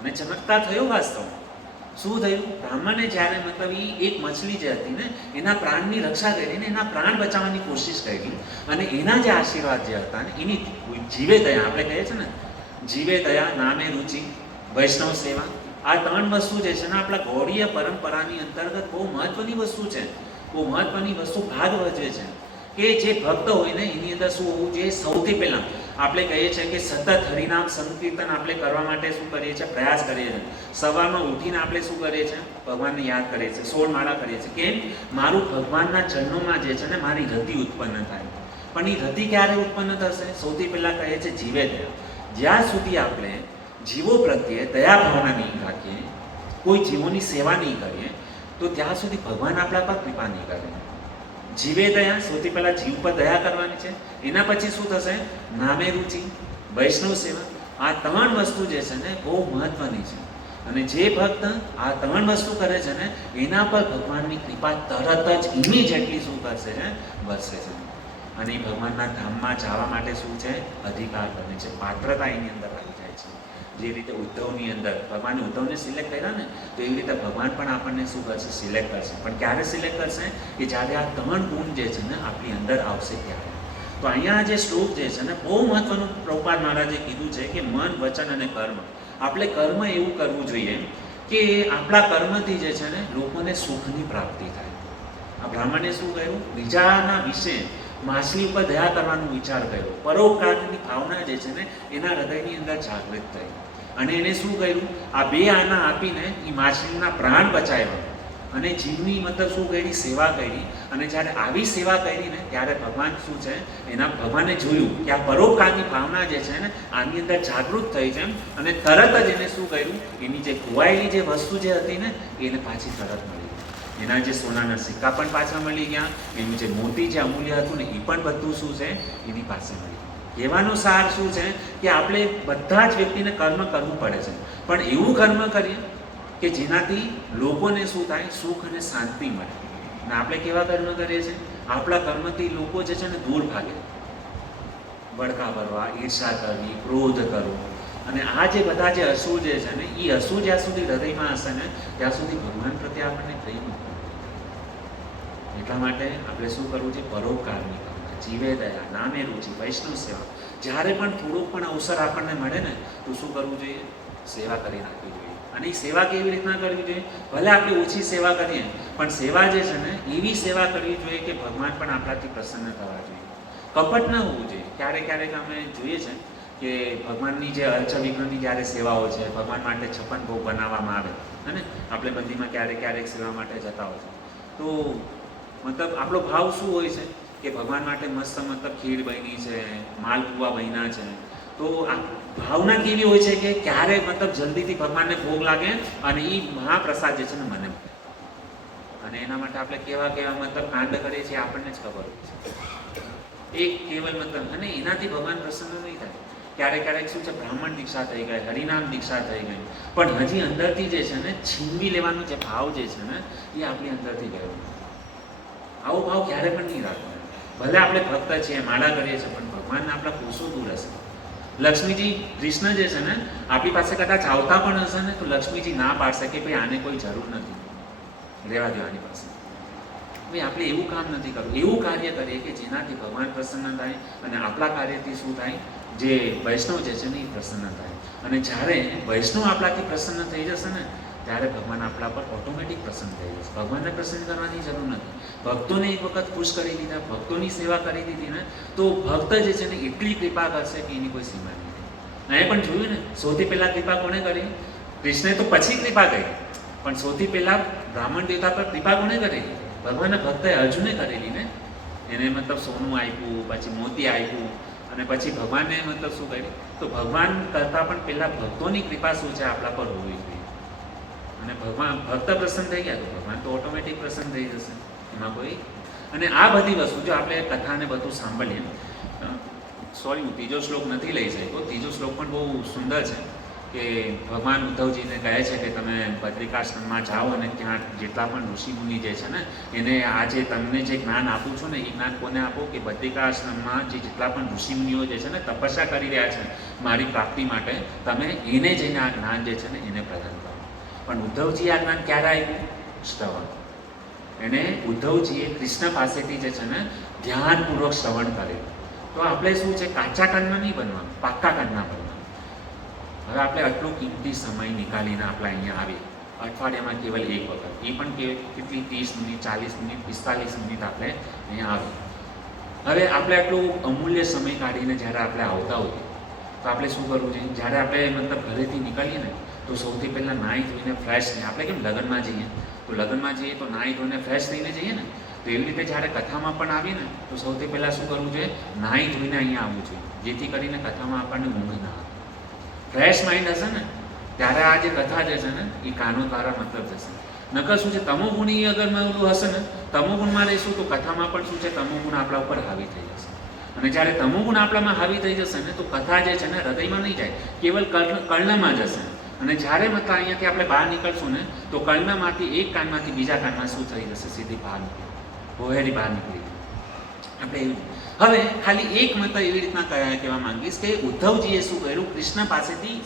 અને ચમત્કાર થયો વાસ્તવમાં. શું થયું, બ્રાહ્મણે જ્યારે મતલબ એક મછલી જે હતી ને એના પ્રાણની રક્ષા કરીને એના પ્રાણ બચાવવાની કોશિશ કરી, અને એના જે આશીર્વાદ જે હતા ને એની જીવે દયા, આપણે કહીએ છીએ ને જીવે દયા, નામે રુચિ, વૈષ્ણવ સેવા, આ 3 વસ્તુ જે છે ને આપણા ગૌડીય પરંપરાની અંતર્ગત બહુ મહત્વની વસ્તુ છે. બહુ મહત્વની વસ્તુ ભાગ ભજવે છે કે જે ભક્ત હોય ને એની અંદર શું હોવું જોઈએ. સૌથી પહેલાં આપણે કહીએ છીએ કે સતત હરિનામ સંકીર્તન આપણે કરવા માટે શું કરીએ છીએ, પ્રયાસ કરીએ છીએ. સવારમાં ઉઠીને આપણે શું કરીએ છીએ, ભગવાનને યાદ કરીએ છીએ, 16 માળા કરીએ છીએ. કેમ, મારું ભગવાનના ચરણોમાં જે છે ને મારી રતિ ઉત્પન્ન થાય. પણ એ રતિ ક્યારે ઉત્પન્ન થશે, સૌથી પહેલાં કહીએ છીએ જીવે દયા. જ્યાં સુધી આપણે જીવો પ્રત્યે દયા ભાવના નહીં રાખીએ, કોઈ જીવોની સેવા નહીં કરીએ, તો ત્યાં સુધી ભગવાન આપણા પર કૃપા નહીં કરે. જીવે દયા, સૌથી પહેલાં જીવ પર દયા કરવાની છે. એના પછી શું થશે, નામે રુચિ, વૈષ્ણવ સેવા. આ 3 વસ્તુ જે છે ને બહુ મહત્વની છે. અને જે ભક્ત આ 3 વસ્તુ કરે છે ને એના પર ભગવાનની કૃપા તરત જ ઇમિડિયેટલી શું કરશે છે, વરસે છે. અને એ ભગવાનના ધામમાં જવા માટે શું છે, અધિકાર બને છે, પાત્રતા એની અંદર આવી જાય છે. જે રીતે ઉદ્ધવની અંદર ભગવાને ઉદ્ધવને સિલેક્ટ કર્યા ને, તો એવી રીતે ભગવાન પણ આપણને શું કરશે, સિલેક્ટ કરશે. પણ ક્યારે સિલેક્ટ કરશે, કે જ્યારે આ 3 ગુણ જે છે ને આપણી અંદર આવશે ત્યારે. તો અહીંયા જે શ્લોક જે છે ને બહુ મહત્વનું પ્રભુપાદ મહારાજે કીધું છે કે મન, વચન અને કર્મ, આપણે કર્મ એવું કરવું જોઈએ કે આપણા કર્મથી જે છે ને લોકોને સુખની પ્રાપ્તિ થાય. આ બ્રાહ્મણે શું કહ્યું, બીજાના વિશે માછલી ઉપર દયા કરવાનો વિચાર કર્યો, પરોપકારની ભાવના જે છે ને એના હૃદયની અંદર જાગૃત થઈ. અને એને શું કર્યું, આ 2 આના આપીને એ માછલીના પ્રાણ બચાવ્યા અને જીવની મતલબ શું કરી, સેવા કરી. અને જ્યારે આવી સેવા કરી ને ત્યારે ભગવાન શું છે, એના ભગવાને જોયું કે આ પરોપકારની ભાવના જે છે ને આની અંદર જાગૃત થઈ છે. અને તરત જ એને શું કર્યું, એની જે ખોવાયેલી જે વસ્તુ જે હતી ને એને પાછી તરત મળી. એના જે સોનાના સિક્કા પણ પાછા મળી ગયા, એનું જે મોતી જે અમૂલ્ય હતું ને એ પણ બધું શું છે એની પાસે મળી. કહેવાનો સાર શું છે કે આપણે બધા જ વ્યક્તિને કર્મ કરવું પડે છે, પણ એવું કર્મ કરીએ કે જેનાથી લોકોને શું થાય, સુખ અને શાંતિ મળે. અને આપણે કેવા કર્મ કરીએ છીએ, આપણા કર્મથી લોકો જે છે ને દૂર ભાગે, બળકા ભરવા, ઈર્ષા કરવી, ક્રોધ કરવો. અને આ જે બધા જે અસુર જે છે ને એ અસુર જ્યાં સુધી હૃદયમાં હશે ને ત્યાં સુધી ભગવાન પ્રત્યે આપણને પ્રેમ. એટલા માટે આપણે શું કરવું છે, પરોપકારની ભાવના, જીવે દયા, નામે રુચિ, વૈષ્ણવ સેવા. જ્યારે પણ થોડોક પણ અવસર આપણને મળે ને તો શું કરવું જોઈએ, સેવા કરી નાખવી જોઈએ. અને એ સેવા કેવી રીતના કરવી જોઈએ, ભલે આપણે ઓછી સેવા કરીએ પણ સેવા જે છે ને એવી સેવા કરવી જોઈએ કે ભગવાન પણ આપણાથી પ્રસન્ન થવા જોઈએ. કપટ ન હોવું જોઈએ. ક્યારેક ક્યારેક અમે જોઈએ છે કે ભગવાનની જે અર્ચવિઘ્નની જ્યારે સેવાઓ છે, ભગવાન માટે 56 ભોગ બનાવવામાં આવે અને આપણે મંદિરમાં ક્યારેક સેવા માટે જતા હોય છે, તો મતલબ આપણો ભાવ શું હોય છે કે ભગવાન માટે મસ્ત મતલબ ખીર બની છે, માલપુઆ બન્યા છે. તો આ ભાવના કેવી હોય છે કે ક્યારે મતલબ જલ્દીથી ભગવાનને ભોગ લાગે અને એ મહાપ્રસાદ જે છે ને મને. અને એના માટે આપણે કેવા મતલબ કાંડ કરીએ છીએ આપણને જ ખબર હોય છે. એક કેવલ મતલબ, અને એનાથી ભગવાન પ્રસન્ન નહીં થાય. ક્યારેક શું છે, બ્રાહ્મણ દીક્ષા થઈ ગઈ, હરિનામ દીક્ષા થઈ ગઈ, પણ હજી અંદરથી જે છે ને છીનવી લેવાનો જે ભાવ જે છે ને એ આપણી અંદરથી ગયો. આવો ભાવ ક્યારે પણ નહીં રાખવાનો. ભલે આપણે ભક્ત છીએ, માળા કરીએ છીએ, પણ ભગવાનને આપણા કોષો દૂર હશે. લક્ષ્મીજી, કૃષ્ણ જે છે ને આપણી પાસે કદાચ આવતા પણ હશે ને તો લક્ષ્મીજી ના પાડશે કે ભાઈ આને કોઈ જરૂર નથી, રહેવા દો આની પાસે. ભાઈ આપણે એવું કામ નથી કરવું, એવું કાર્ય કરીએ કે જેનાથી ભગવાન પ્રસન્ન થાય અને આપણા કાર્યથી શું થાય, જે વૈષ્ણવ જે છે ને એ પ્રસન્ન થાય. અને જ્યારે વૈષ્ણવ આપણાથી પ્રસન્ન થઈ જશે ને ત્યારે ભગવાન આપણા પર ઓટોમેટિક પ્રસન્ન થઈ જશે. ભગવાનને પ્રસન્ન કરવાની જરૂર નથી. ભક્તોને એક વખત ખુશ કરી દીધા, ભક્તોની સેવા કરી દીધી ને તો ભક્ત જે છે ને એટલી કૃપા કરશે કે એની કોઈ સીમા નહીં. અહીં પણ જોયું ને, સૌથી પહેલાં કૃપા કોણે કરી, કૃષ્ણે તો પછી કૃપા કરી, પણ સૌથી પહેલાં બ્રાહ્મણ દેવતા પર કૃપા કોણે કરેલી, ભગવાનના ભક્તે અર્જુને કરેલી ને. એને મતલબ સોનું આપ્યું, પછી મોતી આપ્યું, અને પછી ભગવાનને મતલબ શું કર્યું. તો ભગવાન કરતાં પણ પહેલાં ભક્તોની કૃપા શું છે આપણા પર હોવી જોઈએ. અને ભગવાન ભક્ત પ્રસન્ન થઈ ગયા તો ભગવાન તો ઓટોમેટિક પ્રસન્ન થઈ જશે. એમાં કોઈ અને આ બધી વસ્તુ જો આપણે કથાને બધું સાંભળીએ, સોરી હું ત્રીજો શ્લોક નથી લઈ શક્યો, ત્રીજો શ્લોક પણ બહુ સુંદર છે કે ભગવાન ઉદ્ધવજીને કહે છે કે તમે બદ્રિકાશ્રમમાં જાઓ અને ત્યાં જેટલા પણ ઋષિમુનિ જે છે ને એને આજે તમને જે જ્ઞાન આપું છું ને એ જ્ઞાન કોને આપો કે બદ્રિકાશ્રમમાં જેટલા પણ ઋષિમુનિઓ જે છે ને તપસ્યા કરી રહ્યા છે મારી પ્રાપ્તિ માટે, તમે એને જઈને આ જ્ઞાન જે છે ને એને પ્રદાન કરો. પણ ઉદ્ધવજી આ જ્ઞાન ક્યારે આવ્યું? શ્રવણ. એને ઉદ્ધવજીએ કૃષ્ણ પાસેથી જે છે ને ધ્યાનપૂર્વક શ્રવણ કરેલું. તો આપણે શું છે, કાચા કાનમાં નહીં બનવાનું, પાક્કા કાનમાં બનવાનું. હવે આપણે આટલો કિંમતી સમય નીકાળીને આપણે અહીંયા આવીએ, અઠવાડિયામાં કેવલ એક વખત, એ પણ કેટલી 30 મિનિટ, 40 મિનિટ, 45 મિનિટ આપણે અહીંયા આવીએ. હવે આપણે આટલું અમૂલ્ય સમય કાઢીને જ્યારે આપણે આવતા હોઈએ તો આપણે શું કરવું જોઈએ? જ્યારે આપણે મતલબ ઘરેથી નીકળીએ ને તો સૌથી પહેલાં નાહી ધોઈને ફ્રેશ થઈએ. આપણે કેમ લગ્નમાં જઈએ તો લગ્નમાં જઈએ તો નાહી ધોઈને ફ્રેશ થઈને જઈએ ને, તો એવી રીતે જ્યારે કથામાં પણ આવીએ ને તો સૌથી પહેલાં શું કરવું જોઈએ? નાહી ધોઈને અહીંયા આવવું જોઈએ, જેથી કરીને કથામાં આપણને ઊંઘ ના આવે. ફ્રેશ માઇન્ડ હશે ને ત્યારે આ જે કથા જે છે ને એ કાનો દ્વારા મતલબ જશે. નકર શું છે, તમોગુણી અગરમાં ઓલું હશે ને, તમોગુણમાં રહીશું તો કથામાં પણ શું છે, તમોગુણ આપણા ઉપર હાવી થઈ જશે. અને જ્યારે તમોગુણ આપણામાં હાવી થઈ જશે ને તો કથા જે છે ને હૃદયમાં નહીં જાય, કેવલ કર્ણમાં જશે. અને જ્યારે મતલબ અહીંયાથી આપણે બહાર નીકળશું ને તો કર્ણમાંથી એક કાનમાંથી બીજા કાનમાં શું થઈ જશે, સીધી બહાર નીકળી, ભોહેરી બહાર નીકળી. આપણે એવું હવે ખાલી એક મતલબ એવી રીતના કહેવા માંગીશ કે ઉદ્ધવજીએ શું કર્યું, કૃષ્ણ પાસેથી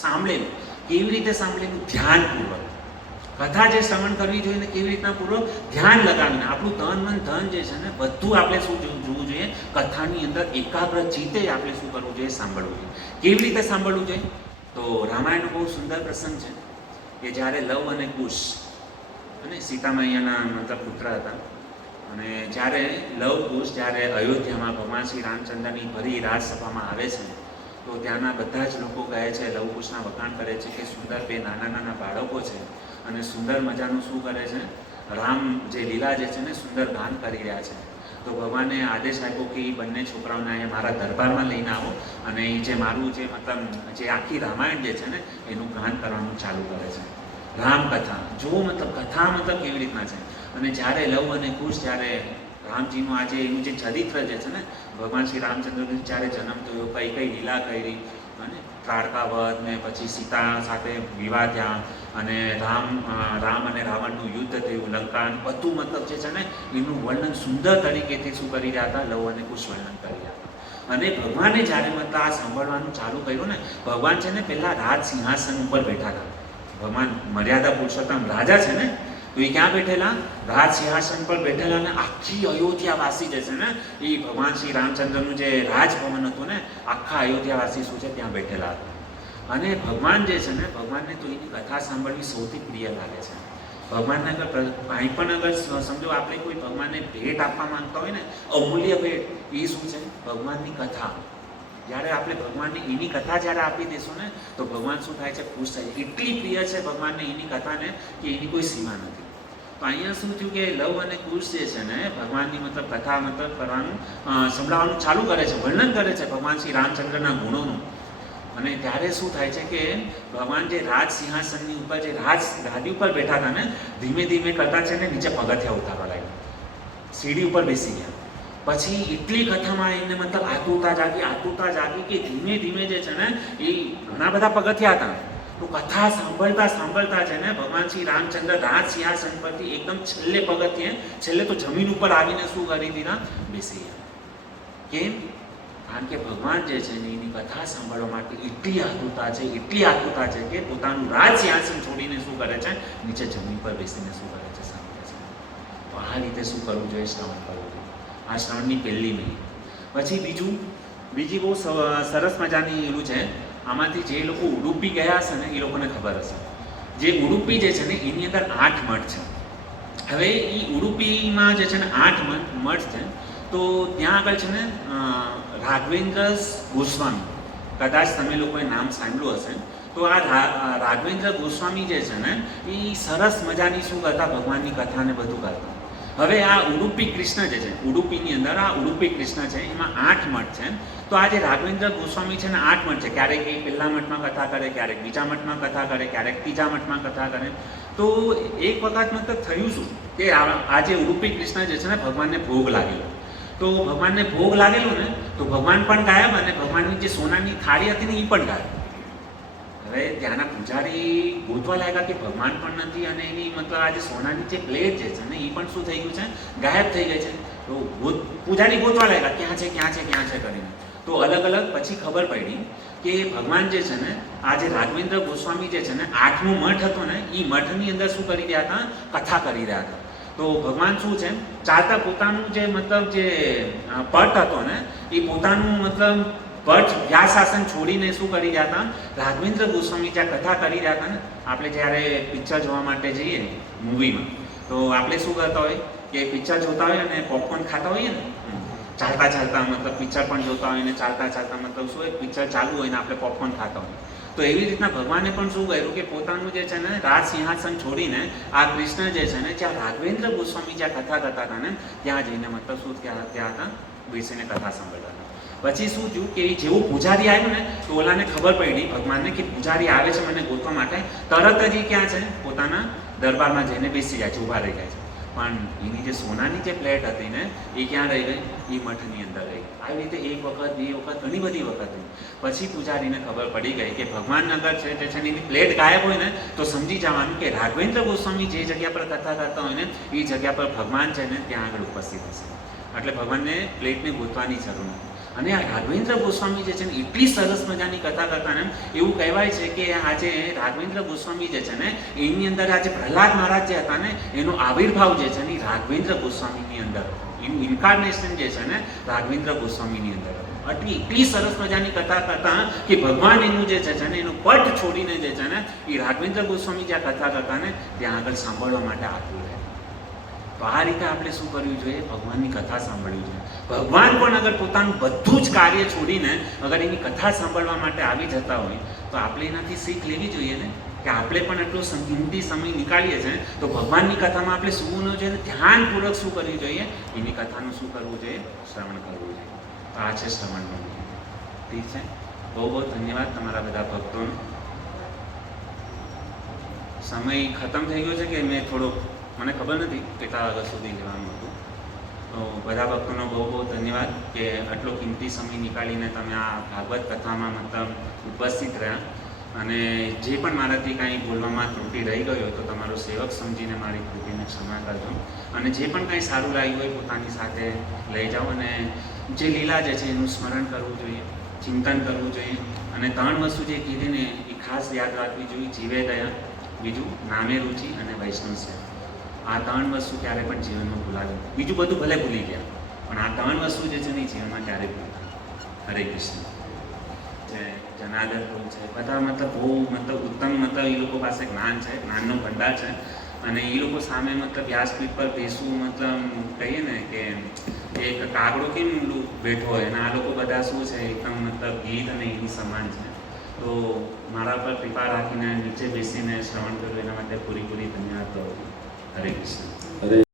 સાંભળેલું. કેવી રીતે સાંભળેલું? ધ્યાનપૂર્વક. કથા જે શ્રવણ કરવી જોઈએ ને કેવી રીતના પૂર્વક ધ્યાન લગાવીને આપણું તન મન ધન જે છે ને બધું આપણે શું જોવું જોઈએ, કથાની અંદર એકાગ્ર ચિત્તે આપણે શું કરવું જોઈએ, સાંભળવું જોઈએ. કેવી રીતે સાંભળવું જોઈએ? તો રામાયણનો બહુ સુંદર પ્રસંગ છે કે જ્યારે લવ અને કુશ અને સીતામૈયાના મતલબ પુત્ર હતા, અને જ્યારે લવ કુશ જ્યારે અયોધ્યામાં ભગવાન શ્રી રામચંદ્રની ભરી રાજસભામાં આવે છે તો ત્યાંના બધા જ લોકો કહે છે, લવ કુશના વખાણ કરે છે કે સુંદર બે નાના નાના બાળકો છે અને સુંદર મજાનું શું કરે છે, રામ જે લીલા જે છે ને સુંદર ગાન કરી રહ્યા છે. તો ભગવાને આદેશ આપ્યો કે એ બંને છોકરાઓને અહીંયા મારા દરબારમાં લઈને આવો અને એ જે મારું જે મતલબ જે આખી રામાયણ જે છે ને એનું ગાન કરવાનું ચાલુ કરે છે. રામકથા જો મતલબ કથા મતલબ કેવી રીતના છે. અને જ્યારે લવ અને કુશ જ્યારે રામજીનું આજે એનું જે ચરિત્ર જે છે ને ભગવાન શ્રી રામચંદ્રનો જ્યારે જન્મ થયો, કઈ કઈ લીલા કરી અને તાડકાવધ ને પછી સીતા સાથે વિવાહ થયા અને રામ અને રાવણનું યુદ્ધ થયું, લંકા, બધું મતલબ જે છે ને એનું વર્ણન સુંદર તરીકેથી શું કરી રહ્યા હતા, લવ અને કુશ વર્ણન કરી રહ્યા હતા. અને ભગવાને જ્યારે મતલબ આ સાંભળવાનું ચાલુ કર્યું ને, ભગવાન છે ને પહેલાં રાજ સિંહાસન ઉપર બેઠા હતા. ભગવાન મર્યાદા પુરુષોત્તમ રાજા છે ને તો એ ક્યાં બેઠેલા? રાજ સિંહાસન પર બેઠેલા. અને આખી અયોધ્યાવાસી જે છે ને એ ભગવાન શ્રી રામચંદ્રનું જે રાજભવન હતું ને આખા અયોધ્યાવાસી શું છે ત્યાં બેઠેલા હતા. અને ભગવાન જે છે ને ભગવાનને તો એની કથા સાંભળવી સૌથી પ્રિય લાગે છે. ભગવાનને અગર કાંઈ પણ અગર સમજો આપણે કોઈ ભગવાનને ભેટ આપવા માંગતા હોય ને, અમૂલ્ય ભેટ, એ શું છે? ભગવાનની કથા. જ્યારે આપણે ભગવાનને એની કથા જ્યારે આપી દઈશું ને તો ભગવાન શું થાય છે? ખુશ થાય. એટલી પ્રિય છે ભગવાનને એની કથાને કે એની કોઈ સીમા નથી. તો અહીંયા શું થયું કે લવ અને કુશ જે છે ને ભગવાનની મતલબ કથા મતલબ કરવાનું સંભળાવવાનું ચાલુ કરે છે, વર્ણન કરે છે ભગવાન શ્રી રામચંદ્રના ગુણોનું. અને ત્યારે શું થાય છે કે ભગવાન જે રાજ સિંહાસનની ઉપર જે ગાદી ઉપર બેઠા હતા ને ધીમે ધીમે કરતા છે ને નીચે પગથિયા ઉતારવા લાગ્યા, સીડી ઉપર બેસી ગયા. પછી એટલી કથામાં એને મતલબ આતુરતા જાગી કે ધીમે ધીમે જે છે ને એ ઘણા બધા પગથિયા હતા. તો કથા સાંભળતા છે ને ભગવાન શ્રી રામચંદ્ર રાજ સિંહાસન પરથી એકદમ છેલ્લે પગથિયે, છેલ્લે તો જમીન ઉપર આવીને શું કરી દીધા? બેસી ગયા. કેમ? કારણ કે ભગવાન જે છે ને એની કથા સાંભળવા માટે એટલી આતુરતા છે કે પોતાનું રાજ સિંહાસન છોડીને શું કરે છે? નીચે જમીન પર બેસીને શું કરે છે? સાંભળે છે. તો આ રીતે શું કરવું જોઈએ? શ્રવણ કરવું જોઈએ. આ શ્રવણની પહેલી મિનિટ. પછી બીજી બહુ સરસ મજાની એલું છે. આમાંથી જે લોકો ઉડુપી ગયા હશે ને એ લોકોને ખબર હશે. જે ઉડુપી જે છે ને એની અંદર 8 મઠ છે. હવે એ ઉડુપીમાં જે છે ને 8 મઠ છે. તો ત્યાં આગળ છે ને રાઘવેન્દ્ર ગોસ્વામી, કદાચ તમે લોકોએ નામ સાંભળ્યું હશે. તો આ રાઘવેન્દ્ર ગોસ્વામી જે છે ને એ સરસ મજાની શું કરતા? ભગવાનની કથાને બધું કરતા. હવે આ ઉડુપી કૃષ્ણ જે છે, ઉડુપીની અંદર આ ઉડુપી કૃષ્ણ છે, એમાં 8 મઠ છે. તો આ જે રાઘવેન્દ્ર ગોસ્વામી છે ને 8 મઠ છે. ક્યારેક એ પહેલા મઠમાં કથા કરે, ક્યારેક બીજા મઠમાં કથા કરે, ક્યારેક ત્રીજા મઠમાં કથા કરે. તો એક વખત મતલબ થયું શું કે આ જે ઉડુપી કૃષ્ણ જે છે ને ભગવાનને ભોગ લાગેલો. તો ભગવાનને ભોગ લાગેલો ને તો ભગવાન પણ ગાયબ અને ભગવાનની જે સોનાની થાળી હતી ને એ પણ ગાયબ. હવે ત્યાંના પૂજારી ગોતવા લાગ્યા કે ભગવાન પણ નથી અને એની મતલબ આ જે સોનાની જે પ્લેટ જે છે ને એ પણ શું થઈ ગયું છે, ગાયબ થઈ ગઈ છે. તો પૂજારી ગોતવા લાગ્યા ક્યાં છે ક્યાં છે ક્યાં છે કરીને. તો અલગ અલગ પછી ખબર પડી કે ભગવાન જે છે ને આ જે રાઘવેન્દ્ર ગોસ્વામી જે છે ને 8મો મઠ હતો ને એ મઠની અંદર શું કરી રહ્યા હતા, કથા કરી રહ્યા હતા. તો ભગવાન શું છે, ચાલતા પોતાનું જે મતલબ જે પટ હતો ને એ પોતાનું મતલબ પટ વ્યાસાસન છોડીને શું કરી રહ્યા હતા, રાઘવેન્દ્ર ગોસ્વામી જ્યાં કથા કરી રહ્યા હતા ને, આપણે જ્યારે પિક્ચર જોવા માટે જઈએ મૂવીમાં તો આપણે શું કરતા હોય કે પિક્ચર જોતા હોય અને પોપકોર્ન ખાતા હોઈએ ને, ચાલતા ચાલતા મતલબ પિક્ચર પણ જોતા હોય ને ચાલતા ચાલતા મતલબ શું હોય પિક્ચર ચાલુ હોય ને આપણે પોપકોર્ન ખાતા હોય. તો એવી રીતના ભગવાને પણ શું કર્યું કે પોતાનું જે છે ને રાજ સિંહાસન છોડીને આ કૃષ્ણ જે છે ને જ્યાં રાઘવેન્દ્ર ગોસ્વામી જ્યાં કથા કરતા હતા ને ત્યાં જઈને મતલબ શું ત્યાં હતા બેસીને કથા સાંભળતા હતા. પછી શું થયું કે જેવું પૂજારી આવ્યું ને તો ઓલાને ખબર પડી ભગવાનને કે પૂજારી આવે છે મને ગોતવા માટે, તરત જ એ ક્યાં છે પોતાના દરબારમાં જઈને બેસી જાય છે, ઊભા રહી જાય છે. પણ એની જે સોનાની જે પ્લેટ હતી ને એ ક્યાં રહી ગઈ, એ મઠની અંદર રહી. આવી રીતે એક વખત બે વખત ઘણી બધી વખત થઈ. પછી પૂજારીને ખબર પડી ગઈ કે ભગવાન અગર છે જે છે એની પ્લેટ ગાયબ હોય ને તો સમજી જવાનું કે રાઘવેન્દ્ર ગોસ્વામી જે જગ્યા પર કથા કરતા હોય ને એ જગ્યા પર ભગવાન છે ને ત્યાં આગળ ઉપસ્થિત હશે. એટલે ભગવાનને પ્લેટને ગોતવાની જરૂર નથી. અને આ રાઘવેન્દ્ર ગોસ્વામી જે છે ને એટલી સરસ મજાની કથા કરતા ને એવું કહેવાય છે કે આજે રાઘવેન્દ્ર ગોસ્વામી જે છે ને એની અંદર આજે પ્રહલાદ મહારાજ જે હતા ને એનો આવિર્ભાવ જે છે ને રાઘવેન્દ્ર ગોસ્વામીની અંદર, એનું ઇન્કાર્નેશન જે છે ને રાઘવેન્દ્ર ગોસ્વામીની અંદર. એટલી સરસ મજાની કથા કરતા કે ભગવાન એનું જે છે ને એનું પટ છોડીને જે છે ને એ રાઘવેન્દ્ર ગોસ્વામી જ્યાં કથા કરતા ને ત્યાં આગળ સાંભળવા માટે આતુર રહે. તો આ રીતે આપણે શું કરવું જોઈએ, ભગવાનની કથા સાંભળવી જોઈએ. ભગવાન પણ અગર પોતાનું બધું જ કાર્ય છોડીને અગર એની કથા સાંભળવા માટે આવી જતા હોય તો આપણે એનાથી શીખ લેવી જોઈએ ને કે આપણે પણ એટલો કિંમતી સમય નીકાળીએ છીએ તો ભગવાનની કથામાં આપણે સૂવું ન જોઈએ, ધ્યાનપૂર્વક શું કરવું જોઈએ, એની કથાનું શું કરવું જોઈએ, શ્રવણ કરવું જોઈએ. તો આ છે શ્રવણનો. ઠીક છે, બહુ બહુ ધન્યવાદ તમારા બધા ભક્તોનો. સમય ખતમ થઈ ગયો છે કે મેં થોડોક, મને ખબર નથી કેટલા વાગ્યા સુધી લેવાનું હતું. તો બધા ભક્તોનો બહુ બહુ ધન્યવાદ કે આટલો કિંમતી સમય નીકાળીને તમે આ ભાગવત કથામાં મતલબ ઉપસ્થિત રહ્યા. અને જે પણ મારાથી કાંઈ બોલવામાં ત્રુટિ રહી ગઈ હોય તો તમારો સેવક સમજીને મારી ત્રુટિને ક્ષમા કરજો. અને જે પણ કાંઈ સારું લાગ્યું હોય પોતાની સાથે લઈ જાઓ અને જે લીલા જે છે એનું સ્મરણ કરવું જોઈએ, ચિંતન કરવું જોઈએ. અને 3 વસ્તુ જે કીધી ને એ ખાસ યાદ રાખવી જોઈએ, જીવે દયા, બીજું નામે રુચિ અને વૈષ્ણવ સેવા. આ 3 વસ્તુ ક્યારે પણ જીવનમાં ભૂલાવી, બીજું બધું ભલે ભૂલી ગયા પણ આ 3 વસ્તુ જે છે ને જીવનમાં ક્યારે ભૂલતા. હરે કૃષ્ણ. જે જનાર્દન પ્રભુ છે બધા મતલબ બહુ મતલબ ઉત્તમ મતલબ એ લોકો પાસે જ્ઞાન છે, જ્ઞાનનો ભંડાર છે. અને એ લોકો સામે મતલબ વ્યાસપીઠ પર બેસવું મતલબ કહીએ ને કે એક કાગડો કેમ બેઠો હોય અને આ લોકો બધા શું છે એકદમ મતલબ ગીત અને એની સમાન છે. તો મારા પર કૃપા રાખીને નીચે બેસીને શ્રવણ કર્યું એના માટે પૂરી ધન્યવાદ દઉં. હરે કૃષ્ણ.